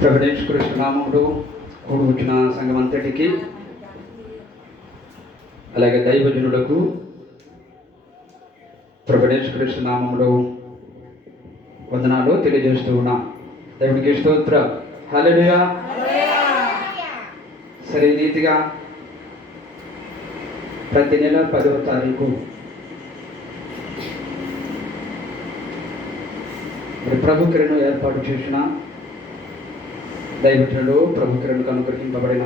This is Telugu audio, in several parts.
ప్రభునేశ్వరుడు నామములో కూడి వచ్చిన సంఘం అంతటికి, అలాగే దైవజనులకు ప్రభునేశ్వరుడు నామములో వందనాలు తెలియజేస్తూ ఉన్నా. దేవునికి స్తోత్రం. హల్లెలూయా. సరే, నీతిగా ప్రతి నెల 10వ తారీఖు ప్రభు కిరణ్ ఏర్పాటు చేసిన దైవజనులు ప్రభు కిరణ్కు అనుగ్రహింపబడిన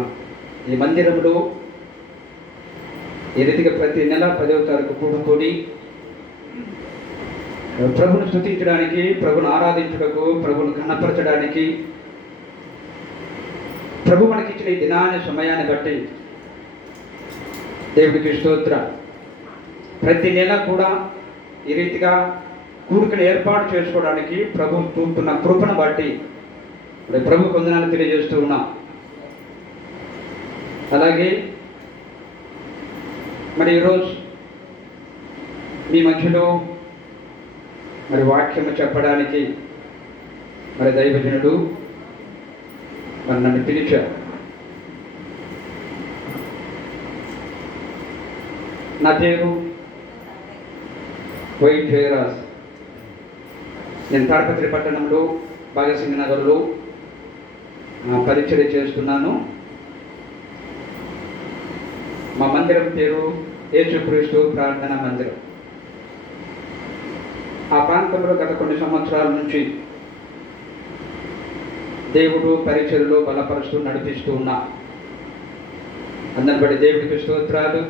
ఈ మందిరంలో ఈ రీతిగా ప్రతి నెల 10వ తారీఖు కూడుకొని ప్రభుని స్తుతించడానికి, ప్రభుని ఆరాధించుటకు, ప్రభుని ఘనపరచడానికి, ప్రభు మనకిచ్చిన ఈ దినాన్ని సమయాన్ని బట్టి దేవుడికి స్తోత్రం. ప్రతి నెల కూడా ఈ రీతిగా కూడికను ఏర్పాటు చేసుకోవడానికి ప్రభు చూపుతున్న కృపను బట్టి ప్రభు వందనాలు తెలియజేస్తూ ఉన్నాం. అలాగే మరి ఈరోజు మీ మధ్యలో మరి వాక్యము చెప్పడానికి మరి దైవజనుడు మరి నన్ను పిలిచారు. నా పేరు వై జయరాజ్. నేను తాడపత్రి పట్టణంలో భగత్ నగర్లో పరిచర్య చేస్తున్నాను. మా మందిరం పేరు యేసుక్రీస్తు ప్రార్థనా మందిరం. ఆ ప్రాంతంలో గత కొన్ని సంవత్సరాల నుంచి దేవుడు పరిచర్యలో బలపరుస్తూ నడిపిస్తూ ఉన్నా. అందరిని బట్టి దేవుడికి స్తోత్రాలు.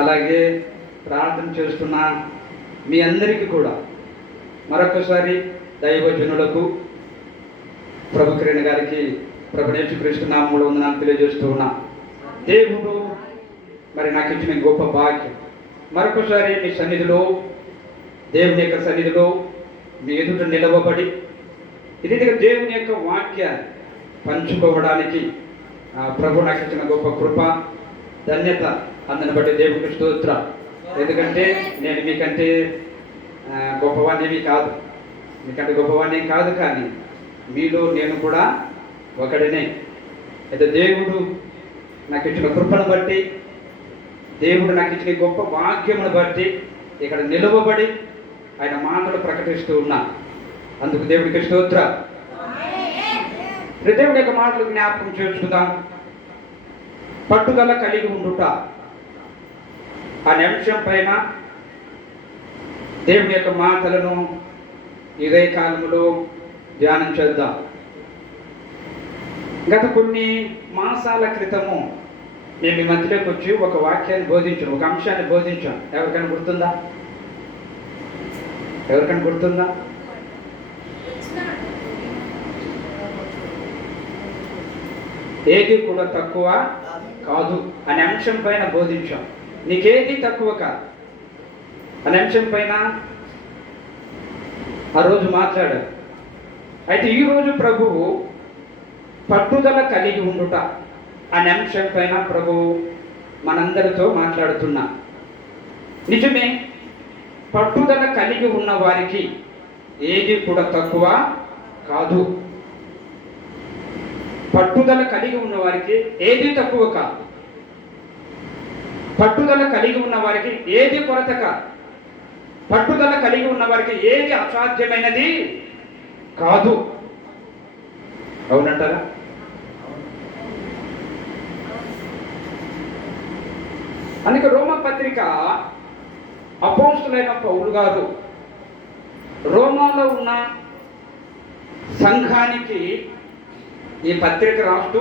అలాగే ప్రార్థన చేస్తున్న మీ అందరికీ కూడా మరొకసారి దైవజనులకు, ప్రభు కిరణ్ గారికి ప్రభునేశ్వరుడు నామములో వందనాలు తెలియజేస్తూ ఉన్నా. దేవుడు మరి నాకు ఇచ్చిన గొప్ప భాగ్యం మరొకసారి మీ సన్నిధిలో, దేవుని యొక్క సన్నిధిలో మీ ఎదుట నిలవబడి ఇది దేవుని యొక్క వాక్యాన్ని పంచుకోవడానికి ప్రభు నాకు ఇచ్చిన గొప్ప కృప, ధన్యత. అందుని బట్టి దేవుడికి స్తోత్రం. ఎందుకంటే నేను మీకంటే గొప్పవాణ్ణి కాదు, మీకంటే గొప్పవాణ్ణి కాదు, కానీ మీలో నేను కూడా ఒకడినే. అయితే దేవుడు నాకు ఇచ్చిన కృపను బట్టి, దేవుడు నాకు ఇచ్చిన గొప్ప వాక్యమును బట్టి ఇక్కడ నిలువబడి ఆయన మాటలు ప్రకటిస్తూ ఉన్నా. అందుకు దేవుడికి స్తోత్రం. దేవుడి యొక్క మాటలు జ్ఞాపకం చేసుకుందాం. పట్టుదల కలిగి ఉండుట అనే అంశం పైన దేవుడి యొక్క మాటలను ఇదే కాలంలో ధ్యానం చేద్దాం. గత కొన్ని మాసాల క్రితము మేము ఈ మధ్యలోకి వచ్చి ఒక వాక్యాన్ని బోధించాం, ఒక అంశాన్ని బోధించాం. ఎవరికైనా గుర్తుందా? ఎవరికైనా గుర్తుందా? ఏది కూడా తక్కువ కాదు అనే అంశం పైన బోధించాం. నీకేది తక్కువ కాదు అనే అంశం పైన ఆ రోజు మాట్లాడారు. అయితే ఈరోజు ప్రభువు పట్టుదల కలిగి ఉండుట అనే అంశం పైన ప్రభువు మనందరితో మాట్లాడుతున్నా. నిజమే, పట్టుదల కలిగి ఉన్న వారికి ఏది కూడా తక్కువ కాదు. పట్టుదల కలిగి ఉన్న వారికి ఏది తక్కువ కాదు. పట్టుదల కలిగి ఉన్న వారికి ఏది కొరత కాదు. పట్టుదల కలిగి ఉన్న వారికి ఏది అసాధ్యమైనది కాదు. అవునంటారా? అందుకే రోమా పత్రిక అపోస్తులైన పౌలు గారు రోమాలో ఉన్న సంఘానికి ఈ పత్రిక రాస్తూ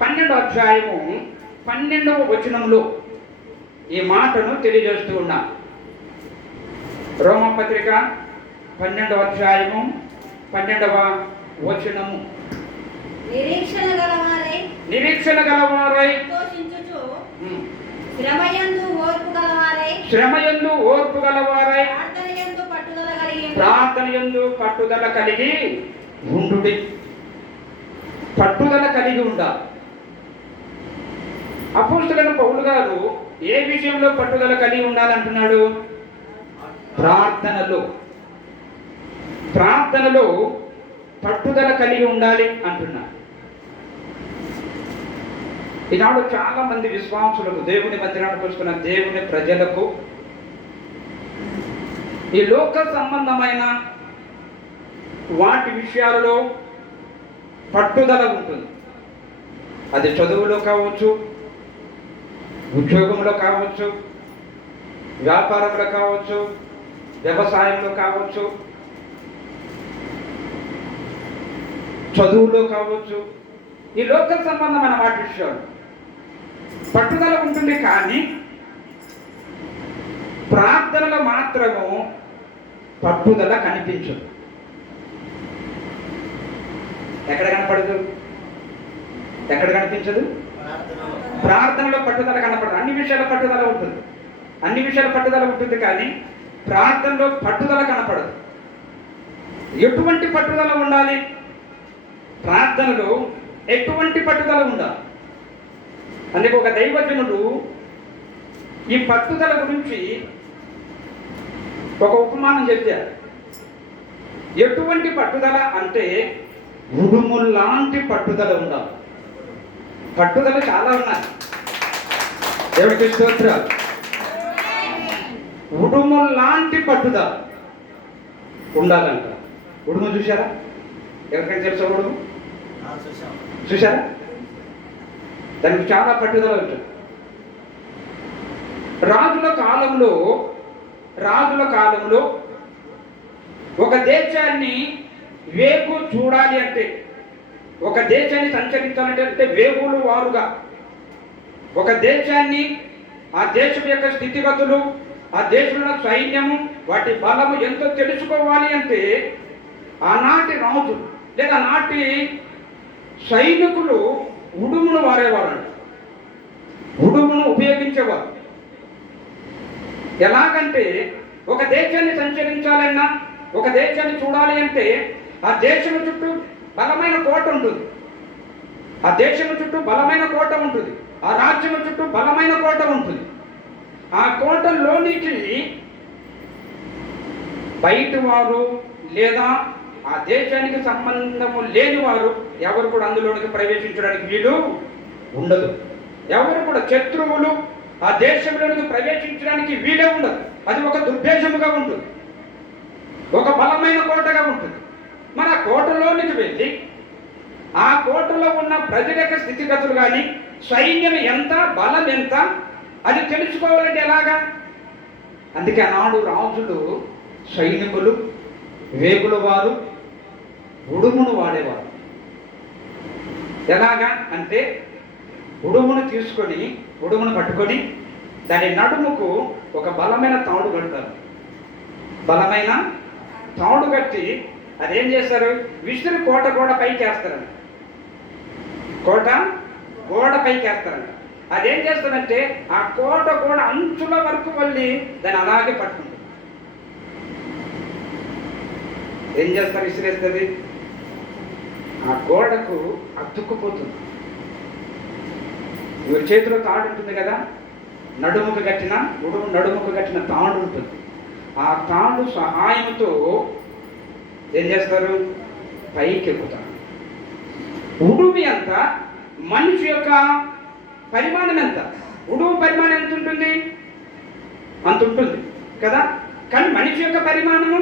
12వ అధ్యాయము 12వ వచనంలో ఈ మాటను తెలియజేస్తూ ఉన్నా. రోమా పత్రిక 12వ అధ్యాయము 12వ వచనము. నిరీక్షణ గలవారై శ్రమయందు ఓర్పు గలవారై ప్రార్థనయందు పట్టుదల కలిగి ఉండుడి. పట్టుదల కలిగి ఉండాలి. అపోస్తలుడైన పౌలు గారు ఏ విషయంలో పట్టుదల కలిగి ఉండాలంటున్నాడు? ప్రార్థనలో పట్టుదల కలిగి ఉండాలి అంటున్నారు. ఈనాడు చాలా మంది విశ్వాసులకు, దేవుని మందిరానికి వస్తున్న దేవుని ప్రజలకు ఈ లోక సంబంధమైన వాటి విషయాలలో పట్టుదల ఉంటుంది. అది చదువులో కావచ్చు, ఉద్యోగంలో కావచ్చు, వ్యాపారంలో కావచ్చు, వ్యవసాయంలో కావచ్చు, చదువులో కావచ్చు, ఈ లోక సంబంధమైన వాటి విషయాలు పట్టుదల ఉంటుంది. కానీ ప్రార్థనలో మాత్రము పట్టుదల కనిపించదు. ఎక్కడ కనపడదు? ఎక్కడ కనిపించదు? ప్రార్థనలో పట్టుదల కనపడదు. అన్ని విషయాల పట్టుదల ఉంటుంది, అన్ని విషయాల పట్టుదల ఉంటుంది, కానీ ప్రార్థనలో పట్టుదల కనపడదు. ఎటువంటి పట్టుదల ఉండాలి? ప్రార్థనలో ఎటువంటి పట్టుదల ఉండాలి? అందుకే ఒక దైవజనుడు ఈ పట్టుదల గురించి ఒక ఉపమానం చెప్పారు. ఎటువంటి పట్టుదల అంటే ఉడుము లాంటి పట్టుదల ఉండాలి. పట్టుదల చాలా ఉన్నాయి. దేవుడికి స్తోత్రాలు. ఉడుము లాంటి పట్టుదల ఉండాలంట. ఉడుము చూశారా? ఎవరికైనా తెలుసా ఉడుము? చూశారా? దానికి చాలా పట్టుదల ఉంటుంది. రాజుల కాలంలో ఒక దేశాన్ని వేగు చూడాలి అంటే, ఒక దేశాన్ని సంచరించాలంటే వేగులు వారుగా ఒక దేశాన్ని, ఆ దేశం యొక్క స్థితిగతులు, ఆ దేశంలో సైన్యము, వాటి బలము ఎంతో తెలుసుకోవాలి అంటే ఆనాటి రాజు లేదా నాటి సైనికులు ఉడుమును వాడేవారు, ఉడుమును ఉపయోగించేవారు. ఎలాగంటే ఒక దేశాన్ని సంచరించాలన్నా, ఒక దేశాన్ని చూడాలి అంటే ఆ దేశం చుట్టూ బలమైన కోట ఉంటుంది, ఆ దేశం చుట్టూ బలమైన కోట ఉంటుంది, ఆ రాజ్యం చుట్టూ బలమైన కోట ఉంటుంది. ఆ కోటలోనికి బయట వారు లేదా ఆ దేశానికి సంబంధము లేని వారు ఎవరు కూడా అందులోనికి ప్రవేశించడానికి వీలు ఉండదు. ఎవరు కూడా శత్రువులు ఆ దేశంలోనికి ప్రవేశించడానికి వీలే ఉండదు. అది ఒక దుర్భేషముగా ఉంటుంది, ఒక బలమైన కోటగా ఉంటుంది. మన కోటలోనికి వెళ్ళి ఆ కోటలో ఉన్న ప్రజల యొక్క స్థితిగతులు కానీ, సైన్యం ఎంత, బలం ఎంత, అది తెలుసుకోవాలంటే ఎలాగా? అందుకే ఆనాడు రాజులు, సైనికులు, వేగుల వారు ఉడుమును వాడేవారు. ఎలాగా అంటే ఉడుమును తీసుకొని, ఉడుమును పట్టుకొని దాని నడుముకు ఒక బలమైన తాడు కడతారు. బలమైన తాడు కట్టి అదేం చేస్తారు? విసిరి కోట గోడ పైకి వేస్తారండి. కోట గోడ పైకి వేస్తారండి. అదేం చేస్తారంటే ఆ కోట గోడ అంచుల వరకు వెళ్ళి దాన్ని అలాగే పట్టుకుంటుంది. ఏం చేస్తారు? విసిరేస్తుంది, ఆ గోడకు అతుక్కుపోతుంది. ఇవి చేతిలో తాడు ఉంటుంది కదా, నడుముకు కట్టిన నడుముకు కట్టిన తాడు ఉంటుంది. ఆ తాడు సహాయంతో ఏం చేస్తారు? పైకి ఎక్కుతారు. ఉడుము ఎంత? మనిషి యొక్క పరిమాణం ఎంత? ఉడుము పరిమాణం ఎంత ఉంటుంది? అంత ఉంటుంది కదా. కానీ మనిషి యొక్క పరిమాణము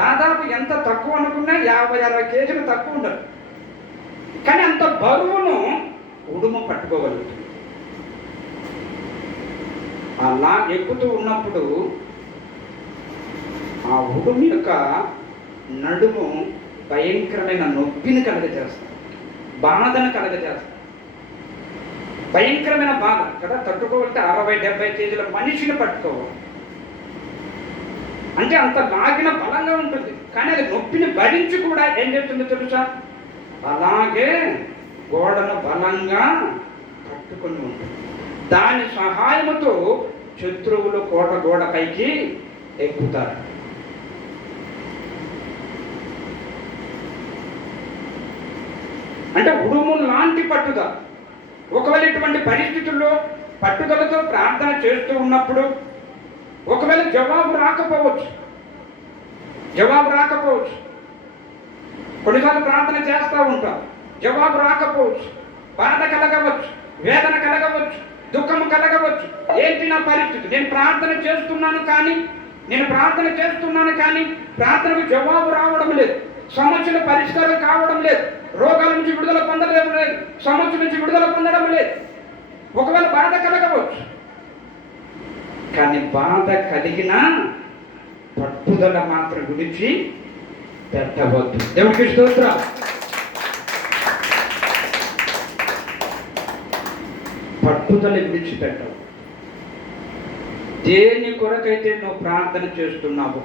దాదాపు ఎంత తక్కువ అనుకున్నా 50-60 కేజీలు తక్కువ ఉండదు. కానీ అంత బరువును ఉడుము పట్టుకోగలుగుతుంది. అలా ఎక్కుతూ ఉన్నప్పుడు ఆ ఉడుము యొక్క నడుము భయంకరమైన నొప్పిని కలగజేస్తుంది, బాధను కలగజేస్తుంది. భయంకరమైన బాధ కదా. తట్టుకోవాలంటే 60-70 కేజీల మనిషిని పట్టుకోవాలి అంటే అంత లాగిన బలంగా ఉంటుంది. కానీ అది నొప్పిని భరించి కూడా ఏం చేస్తుందో తెలుసా? అలాగే గోడను బలంగా పట్టుకొని ఉంటుంది. దాని సహాయముతో శత్రువులు కోట గోడ పైకి ఎక్కుతారు. అంటే ఉడుము లాంటి పట్టుదల. ఒకవేళ ఇటువంటి పరిస్థితుల్లో పట్టుదలతో ప్రార్థన చేస్తూ ఉన్నప్పుడు ఒకవేళ జవాబు రాకపోవచ్చు, కొన్నిసార్లు ప్రార్థన చేస్తూ ఉంటాం, జవాబు రాకపోవచ్చు, బాధ కలగవచ్చు, వేదన కలగవచ్చు, దుఃఖము కలగవచ్చు. ఏంటి నా పరిస్థితి? నేను ప్రార్థన చేస్తున్నాను కానీ ప్రార్థనకు జవాబు రావడం లేదు, సమస్యల పరిష్కారం కావడం లేదు, రోగాల నుంచి విడుదల పొందడం లేదు, సమస్య నుంచి విడుదల పొందడం లేదు. ఒకవేళ బాధ కలగవచ్చు, కానీ బాధ కలిగినా పట్టుదల మాత్రం గురించి పెట్టవద్దు. దేవుడికి స్తోత్రం. పట్టుదల విడిచిపెట్టవు. దేని కొరకైతే నువ్వు ప్రార్థన చేస్తున్నావో,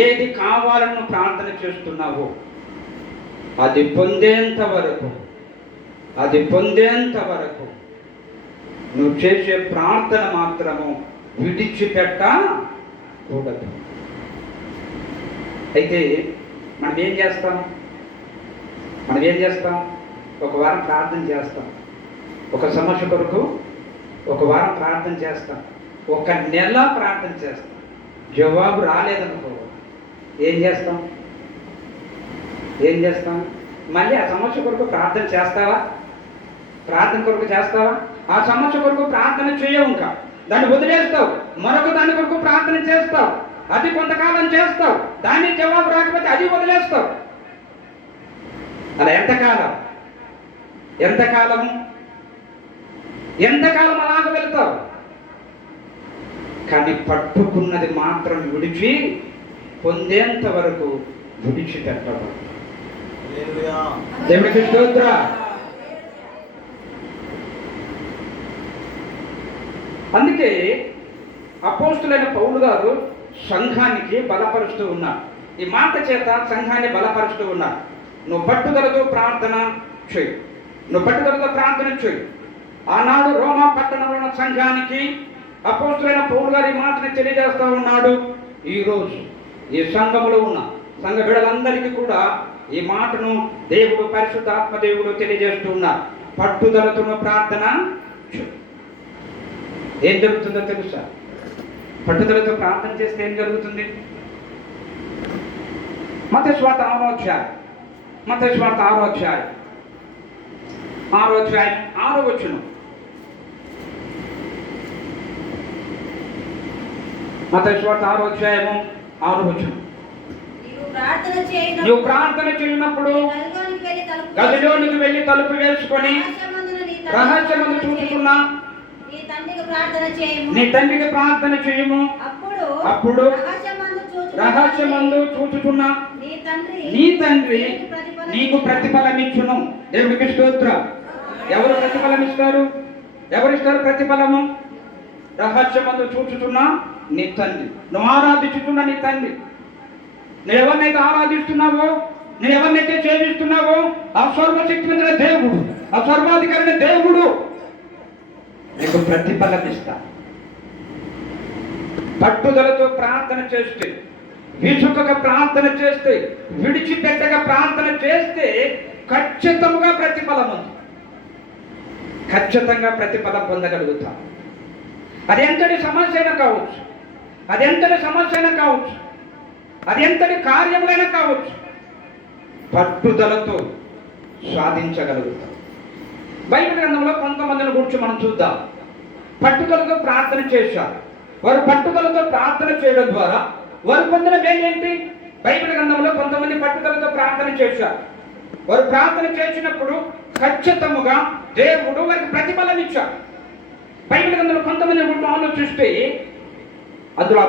ఏది కావాలని నువ్వు ప్రార్థన చేస్తున్నావో, అది పొందేంత వరకు నువ్వు చేసే ప్రార్థన మాత్రము విడిచిపెట్టకూడదు. అయితే మనం ఏం చేస్తాం? ఒక వారం ప్రార్థన చేస్తాం, ఒక సమస్య కొరకు ఒక వారం ప్రార్థన చేస్తాం, ఒక నెల ప్రార్థన చేస్తాం, జవాబు రాలేదనుకో ఏం చేస్తాం? మళ్ళీ ఆ సమస్య కొరకు ప్రార్థన చేస్తావా? ఆ సమస్య కొరకు ప్రార్థన చేయవు, ఇంకా దాన్ని వదిలేస్తావు, మరొక దాని కొరకు ప్రార్థన చేస్తావు, అది కొంతకాలం చేస్తావు, దానికి జవాబు రాకపోతే అది వదిలేస్తావు. అలా ఎంతకాలం అలాగ వెళ్తావు? కానీ పట్టుకున్నది మాత్రం విడిచి పొందేంత వరకు విడిచిపెట్టవు. దేవునికి స్తోత్రం. అందుకే అపోస్తులైన పౌలు గారు సంఘానికి బలపరుస్తూ ఉన్నారు. ఈ మాట చేత సంఘాన్ని బలపరుస్తూ ఉన్నారు. నువ్వు పట్టుదలతో ప్రార్థన చేయి. ఆనాడు రోమా పట్టణంలో ఉన్న సంఘానికి అపోస్తులైన పౌలు గారు ఈ మాటని తెలియజేస్తూ ఉన్నాడు. ఈరోజు ఈ సంఘములో ఉన్న సంఘ బిడ్డలందరికీ కూడా ఈ మాటను దేవుడు, పరిశుద్ధాత్మ దేవుడు తెలియజేస్తూ ఉన్నారు. పట్టుదలతో ప్రార్థన చేయి. ఏం జరుగుతుందో తెలుసా? పట్టుదలతో ప్రార్థన చేస్తే ఏం జరుగుతుంది? మత్తయి సువార్త 6వ అధ్యాయం 6వ వచనం. మత్తయి సువార్త 6వ అధ్యాయము 6వ వచనం. నువ్వు ప్రార్థన చేయనప్పుడు గదిలోనికి వెళ్ళి తలుపు వేసుకొని రహస్యమందు చూచుకున్నా నీ తండ్రికి ప్రార్థన చేయము. అప్పుడు రహస్యమందు చూచుకున్న నీ తండ్రి నీకు ప్రతిఫలమిచ్చును. దేవుడికి స్తోత్రం. ఎవరు ప్రతిఫలమిస్తారు? ఎవరిస్తారు ప్రతిఫలము? రహస్యమందు చూచుతున్నా నీ తండ్రి. నువ్వు ఆరాధించుతున్న నీ తండ్రి. నువ్వు ఎవరినైతే ఆరాధిస్తున్నావో, నువ్వు ఎవరినైతే చేయిస్తున్నావో, ఆ సర్వశక్తివంతుడైన దేవుడు, ఆ సర్వాధికారైన దేవుడు నీకు ప్రతిఫలమిస్తా. పట్టుదలతో ప్రార్థన చేస్తే, విసుకగా ప్రార్థన చేస్తే, విడిచిపెట్టగా ప్రార్థన చేస్తే ఖచ్చితంగా ప్రతిఫలం ఉంది. ఖచ్చితంగా ప్రతిఫలం పొందగలుగుతాం. అది ఎంతటి సమస్య అయినా కావచ్చు, అది ఎంతటి కార్యములైనా కావచ్చు, పట్టుదలతో సాధించగలుగుతాం. బైబిల్ గ్రంథంలో కొంతమందిని గురించి మనం చూద్దాం. పట్టుదలతో ప్రార్థన చేశారు. వారు పట్టుదలతో ప్రార్థన చేయడం ద్వారా వారు పొందిన మేలు ఏంటి? బైబిల్ గ్రంథంలో కొంతమంది పట్టుదలతో ప్రార్థన చేశారు. వారు ప్రార్థన చేసినప్పుడు ఖచ్చితముగా దేవుడు వారికి ప్రతిఫలం ఇచ్చారు. బైబిల్ గ్రంథంలో కొంతమంది గురించి ఆలోచిస్తే అందులో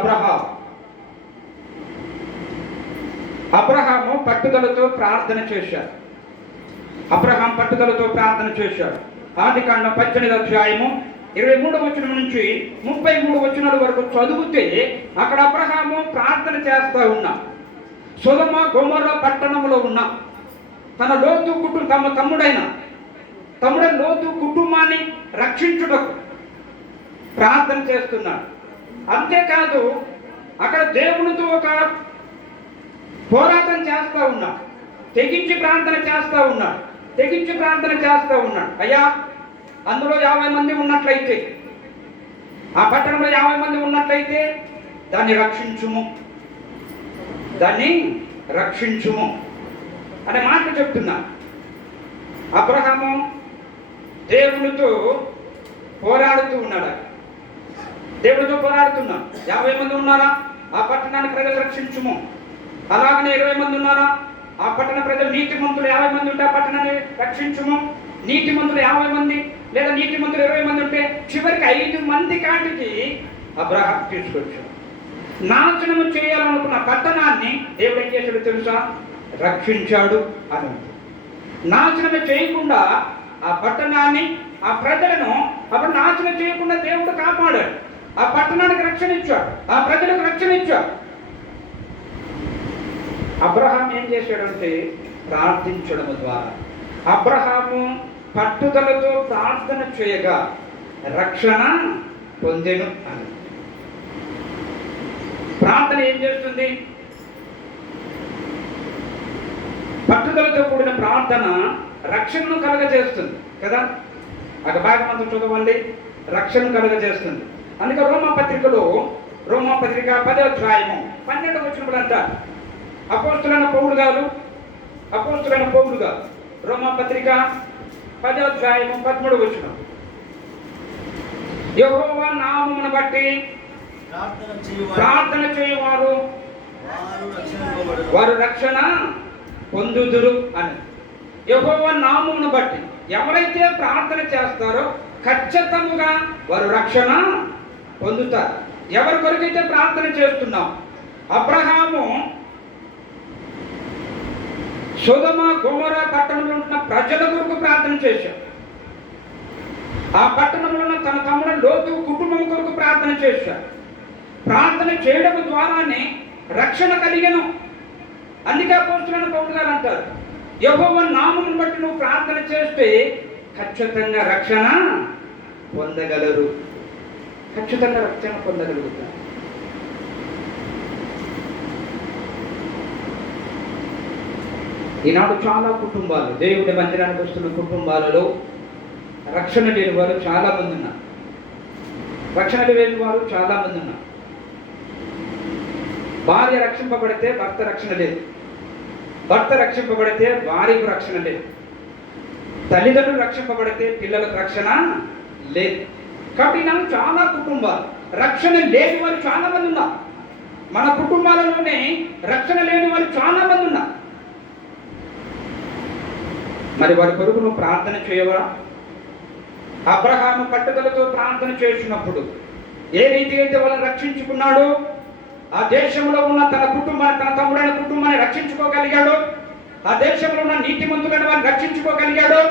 అబ్రహాము పట్టుదలతో ప్రార్థన చేశాడు. ఆదికాండం 18వ అధ్యాయము 23వ వచనం నుంచి 33 వచనాల వరకు చదివితే అక్కడ అబ్రహాము ప్రార్థన చేస్తూ ఉన్నా. సొదొమ గొమొర్రా పట్టణంలో ఉన్న తన తమ్ముడైన లోతు కుటుంబాన్ని రక్షించుటకు ప్రార్థన చేస్తున్నాడు. అంతేకాదు అక్కడ దేవునితో ఒక పోరాటం చేస్తూ ఉన్నాడు. తెగించి ప్రార్థన చేస్తూ ఉన్నాడు. అయ్యా, అందులో 50 మంది ఉన్నట్లయితే, ఆ పట్టణంలో 50 మంది ఉన్నట్లయితే దాన్ని రక్షించుము. అనే మాట చెప్తున్నా. అబ్రహాము దేవునితో పోరాడుతూ ఉన్నాడు. దేవుడితో పోరాడుతున్నా. 50 మంది ఉన్నారా? ఆ పట్టణాన్ని ప్రజలు రక్షించుము. అలాగనే 20 మంది ఉన్నారా? ఆ పట్టణ ప్రజలు నీతిమంతులు 50 మంది ఉంటే ఆ పట్టణాన్ని రక్షించుము. నీతిమంతులు 50 మంది లేదా నీతిమంతులు 20 మంది ఉంటే చివరికి 5 మంది కాటికి అబ్రహాం తీసుకొచ్చాడు. నాశనము చేయాలనుకున్న పట్టణాన్ని దేవుడు ఏం చేశాడు తెలుసా? రక్షించాడు అని. నాశనము చేయకుండా ఆ పట్టణాన్ని, ఆ ప్రజలను అప్పుడు నాశనం చేయకుండా దేవుడు కాపాడాడు. ఆ పట్టణానికి రక్షణ ఇచ్చాడు, ఆ ప్రజలకు రక్షణ ఇచ్చాడు. అబ్రహాం ఏం చేశాడంటే ప్రార్థించడం ద్వారా, అబ్రహాము పట్టుదలతో ప్రార్థన చేయగా రక్షణ పొందెను అని. ప్రార్థన ఏం చేస్తుంది? పట్టుదలతో కూడిన ప్రార్థన రక్షణను కలగజేస్తుంది కదా. ఒక భాగం అంతా చదవండి. రక్షణ కలగజేస్తుంది. అందుకే రోమాపత్రికలో, రోమాపత్రిక 10వ అధ్యాయము 12వ వచనములు అంటారు. అపోస్తులైన పౌలు గారు రోమాపత్రిక 10వ అధ్యాయము 13వ వచనం, యెహోవా నామమును బట్టి ప్రార్థన చేయువారు వారు రక్షణ పొందుదురు అని. యెహోవా నామమును బట్టి ఎవరైతే ప్రార్థన చేస్తారో ఖచ్చితంగా వారు రక్షణ పొందుతారు. ఎవరి కొరకైతే ప్రార్థన చేస్తున్నాం? అబ్రహాము సొదొమ గొమొర పట్టణంలో ఉంటున్న ప్రజల కొరకు ప్రార్థన చేశాడు. ఆ పట్టణంలో ఉన్న తన తమ్ముడు లోతు కుటుంబం కొరకు ప్రార్థన చేశాడు. ప్రార్థన చేయడం ద్వారానే రక్షణ కలిగెను. అందుకే అపోస్తలుడైన పౌలు గారు అంటారు, యెహోవా నామమును బట్టి నువ్వు ప్రార్థన చేస్తే ఖచ్చితంగా రక్షణ పొందగలరు. ఖచ్చితంగా రక్షణ పొందగలుగుతారు. ఈనాడు చాలా కుటుంబాలు, దేవుడి మందిరానికి వస్తున్న కుటుంబాలలో రక్షణ లేని వారు చాలా మంది ఉన్నారు. రక్షణ లేని వారు చాలా మంది ఉన్నారు. భార్య రక్షింపబడితే భర్త రక్షణ లేదు, భర్త రక్షింపబడితే భార్యకు రక్షణ లేదు, తల్లిదండ్రులు రక్షింపబడితే పిల్లలకు రక్షణ లేదు. కాబట్టి నాకు చాలా కుటుంబాలు రక్షణ లేని వారు చాలా మంది ఉన్నారు. మన కుటుంబాలలోనే రక్షణ లేని వారు చాలా మంది ఉన్నారు. మరి వారి కొరకు నువ్వు ప్రార్థన చేయవా? అబ్రహాము పట్టుదలతో ప్రార్థన చేసినప్పుడు ఏ రీతి అయితే వాళ్ళని రక్షించుకున్నాడో, ఆ దేశంలో ఉన్న తన తమ్ముడైన కుటుంబాన్ని రక్షించుకోగలిగాడు, ఆ దేశంలో ఉన్న నీతిమంతులైన వారిని రక్షించుకోగలిగాడు,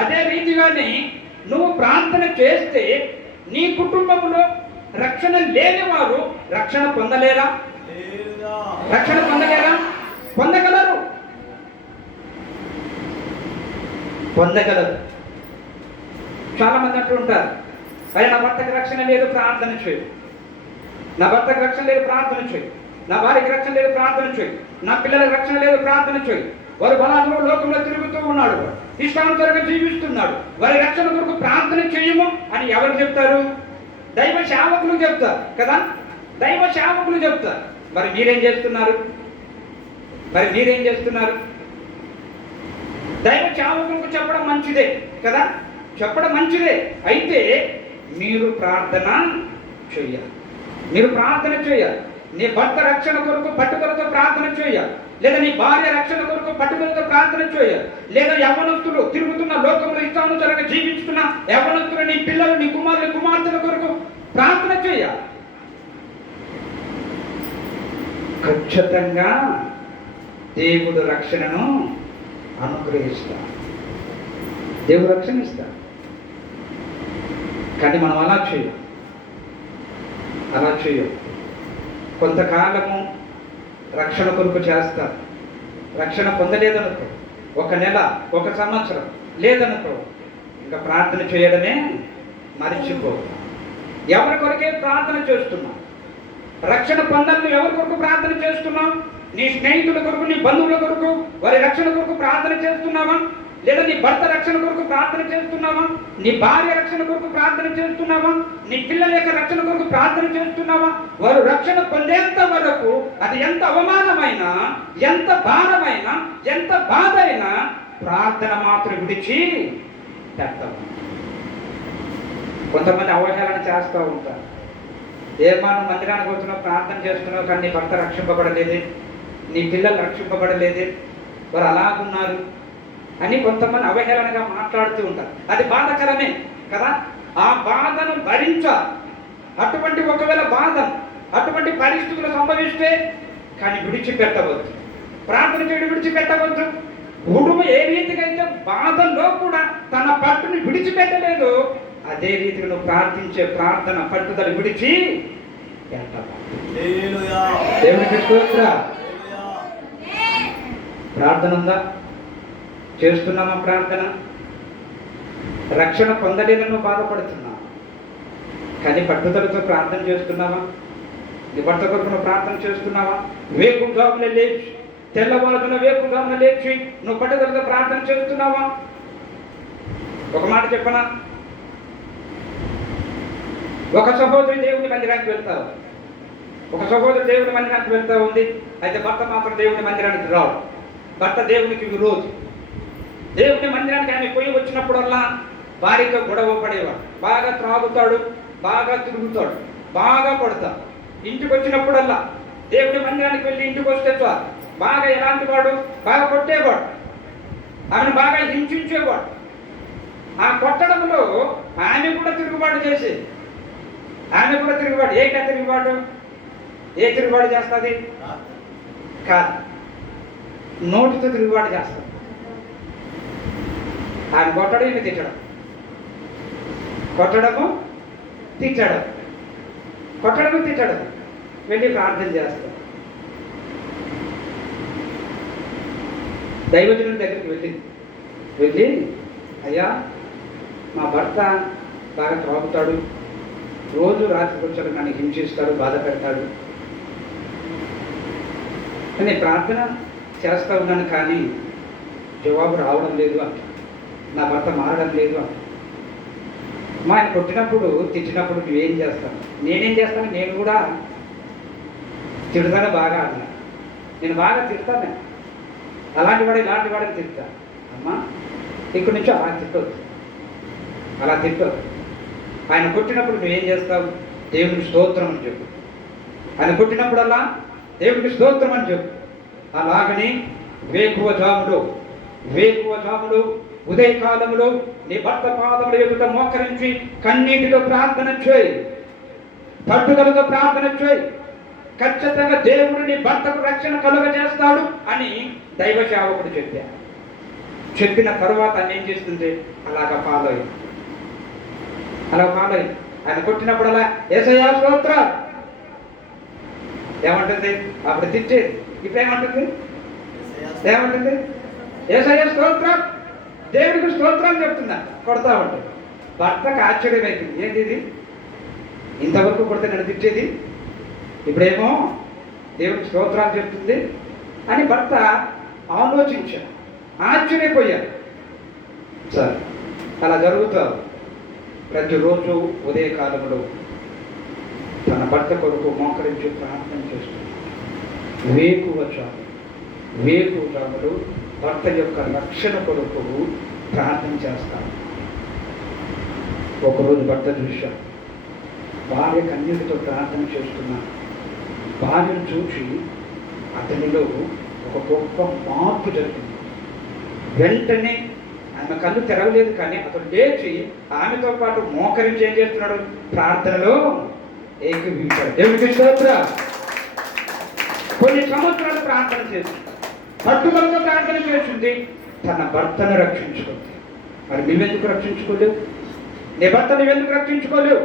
అదే రీతిగానే నువ్వు ప్రార్థన చేస్తే నీ కుటుంబంలో రక్షణ లేని వారు రక్షణ పొందలేరా? రక్షణ పొందలేరా? పొందగలరు. చాలా మంది అంటూ ఉంటారు, అయ్యా నా భర్తకి రక్షణ లేదు, ప్రార్థన చేయి. నా భర్తకి రక్షణ లేదు, ప్రార్థన చేయి. నా భార్యకి రక్షణ లేదు, ప్రార్థన చేయి. నా పిల్లలకు రక్షణ లేదు, ప్రార్థన చేయి. వారు బలాల్లో లోకంలో తిరుగుతూ ఉన్నాడు, ఇష్టానుసారంగా జీవిస్తున్నాడు, వారి రక్షణ కొరకు ప్రార్థన చేయము అని ఎవరు చెప్తారు? దైవ సేవకులు చెప్తారు కదా. దైవ సేవకులు చెప్తారు. మరి మీరేం చేస్తున్నారు? దైవ సేవకులకు చెప్పడం మంచిదే కదా, చెప్పడం మంచిదే. అయితే మీరు ప్రార్థన చేయాలి. నీ భర్త రక్షణ కొరకు పట్టుదలతో ప్రార్థన చేయాలి, లేదా నీ భార్య రక్షణ కొరకు పట్టుదలతో ప్రార్థన చేయాలి, లేదా యవ్వనస్తులు తిరుగుతున్న లోకంలో ఇష్టానుసారంగా జీవించుతున్న యవ్వనస్తులు, నీ పిల్లలు, నీ కుమార్తెల కొరకు ప్రార్థన చేయాలి. ఖచ్చితంగా దేవుడు రక్షణను అనుగ్రహిస్తాడు, దేవుడు రక్షణ ఇస్తాడు. కానీ మనం అలా చేయం. కొంతకాలము రక్షణ కొరకు చేస్తారు, రక్షణ పొందలేదనుకో, 1 నెల 1 సంవత్సరం లేదనుకో, ఇంకా ప్రార్థన చేయడమే మర్చిపో. ఎవరి కొరకే ప్రార్థన చేస్తున్నావు? రక్షణ పొందాలని ఎవరి కొరకు ప్రార్థన చేస్తున్నావు? నీ స్నేహితుల కొరకు, నీ బంధువుల కొరకు, వారి రక్షణ కొరకు ప్రార్థన చేస్తున్నావా? లేదా నీ భర్త రక్షణ కొరకు ప్రార్థన చేస్తున్నావా? నీ భార్య రక్షణ కొరకు ప్రార్థన చేస్తున్నావా? నీ పిల్లల యొక్క రక్షణ కొరకు ప్రార్థన చేస్తున్నావా? వారు రక్షణ పొందేంత వరకు అది ఎంత అవమానమైనా, ఎంత భారమైనా, ఎంత బాధ అయినా ప్రార్థన మాత్రం విడిచి పెట్టాలి. కొంతమంది అవహేళన చేస్తూ ఉంటారు. ఏమాను మందిరానికి వచ్చినావు, ప్రార్థన చేస్తున్నావు, కానీ నీ భర్త రక్షింపబడలేదు, నీ పిల్లలు రక్షింపబడలేదు, వారు అలాగున్నారు అని కొంతమంది అవహేళనగా మాట్లాడుతూ ఉంటారు. అది బాధకరమే కదా. ఆ బాధను భరించాలి. అటువంటి ఒకవేళ బాధను, అటువంటి పరిస్థితులు సంభవిస్తే కానీ విడిచిపెట్టవద్దు. ప్రార్థన చేయడం విడిచిపెట్టవద్దు. కుటుంబం ఏ రీతిగా అయితే బాధల్లో కూడా తన పట్టుని విడిచిపెట్టలేదు, అదే రీతిగా నువ్వు ప్రార్థించే ప్రార్థన పట్టుదల విడిచి దేవునికి స్తోత్రం. ప్రార్థన ఉందా? చేస్తున్నామా ప్రార్థన? రక్షణ పొందలేదని బాధపడుతున్నావా, కానీ పట్టుదలతో ప్రార్థన చేస్తున్నావా? నీ భర్త కొరకు నువ్వు ప్రార్థన చేస్తున్నావా? వేకుజామున లేచి, తెల్లవారున వేకుజామున లేచి నువ్వు పట్టుదలతో ప్రార్థన చేస్తున్నావా? ఒక మాట చెప్పనా, ఒక సహోదరి దేవుని మందిరానికి వెళ్తావు, ఒక సహోదరి దేవుని మందిరానికి వెళ్తా ఉంది. అయితే భర్త మాత్రం దేవుని మందిరానికి రావు. భర్త దేవునికి విరోధి. దేవుని మందిరానికి ఆమె పోయి వచ్చినప్పుడల్లా భార్యతో గొడవ పడేవాడు. బాగా త్రాగుతాడు, బాగా తిరుగుతాడు, బాగా కొడతాడు. ఇంటికి వచ్చినప్పుడల్లా దేవుని మందిరానికి వెళ్ళి ఇంటికి వస్తే చాలు బాగా ఎలాంటి వాడు, బాగా కొట్టేవాడు, ఆమెను బాగా హింసించేవాడు. ఆ కొట్టడంలో ఆమె కూడా తిరుగుబాటు చేసేది. ఆమె కూడా తిరుగుబాటు. ఏంటా తిరుగుబాటు? ఏ తిరుగుబాటు చేస్తుంది? కాదు, నోటితో తిరుగుబాటు చేస్తుంది. ఆయన కొట్టడం, ఈమె తిట్టడం, కొట్టడము తిట్టడం, కొట్టడము తిట్టడం. వెళ్ళి ప్రార్థన చేస్తాం. దైవజనుడి దగ్గరికి వెళ్ళి అయ్యా, మా భర్త బాగా త్రాగుతాడు, రోజు రాత్రి కూర్చొని నన్ను హింసిస్తాడు, బాధ పెడతాడు అని ప్రార్థన చేస్తూ ఉన్నాను, కానీ జవాబు రావడం లేదు అంట. నా భర్త మారడం లేదు అంట. మా ఆయన కొట్టినప్పుడు, తిట్టినప్పుడు నువ్వేం చేస్తాను? నేనేం చేస్తాను? నేను కూడా తిడతాను, బాగా అన్నా. నేను బాగా తిడతాను. అలాంటి వాడు ఇలాంటి వాడిని తిడతా. అమ్మా, ఇక్కడి నుంచి అలా తిట్టొద్దు, అలా తిట్టొద్దు. ఆయన కొట్టినప్పుడు నువ్వేం చేస్తావు? దేవునికి స్తోత్రం అని చెప్పు. ఆయన కొట్టినప్పుడల్లా దేవునికి స్తోత్రం అని చెప్పు. అలాగని వేకువజాములు ఉదయకాలములో నీ భర్త పాదముల ఎదుట మోకరించి కన్నీటితో ప్రార్థన చేయి, పట్టుదలతో ప్రార్థన చేయి. ఖచ్చితంగా దేవుడు నీ భర్తకు రక్షణ కలుగజేస్తాడు అని దైవ సేవకుడు చెప్పాడు. చెప్పిన తరువాత ఆయన ఏం చేస్తుంది? అలాగా ఫాలో అయ్యి, ఆయన కొట్టినప్పుడల్లా యేసయ్యా స్తోత్రం ఏమంటుంది? అప్పుడు తిట్టేది. ఇప్పుడు ఏమంటుంది? యేసయ్యా స్తోత్రం, దేవుడికి స్తోత్రం చెప్తున్నా, కొడతా ఉంటుంది. భర్తకు ఆశ్చర్యం అవుతుంది. ఏంటి ఇది? ఇంతవరకు కొడితే నన్ను తిట్టేది, ఇప్పుడేమో దేవుడికి స్తోత్రాలు చెప్తుంది అని భర్త ఆలోచించాడు, ఆశ్చర్యపోయాడు. సరే, అలా జరుగుతావు. ప్రతిరోజు ఉదయకాలంలో తన భర్త కొరకు మోకరించి ప్రార్థన చేస్తుంది. వేకువజాములు భర్త యొక్క రక్షణ కొరకు ప్రార్థన చేస్తాడు. ఒకరోజు భర్త చూశాడు, భార్య కన్నీటితో ప్రార్థన చేస్తున్నాడు. భార్యను చూసి అతనిలో ఒక గొప్ప మార్పు జరిగింది. వెంటనే ఆమె కళ్ళు తెరవలేదు, కానీ అతను లేచి ఆమెతో పాటు మోకరించి ఏం చేస్తున్నాడు? ప్రార్థనలో ఏకీభవించాడు. దేవునికి స్తోత్రం. కొన్ని సంవత్సరాలు ప్రార్థన చేసింది, పట్టుదలతో ప్రార్థన చేసింది, తన భర్తను రక్షించుకుంది. మరి నువ్వెందుకు రక్షించుకోలేవు? నీ భర్త నువ్వెందుకు రక్షించుకోలేవు?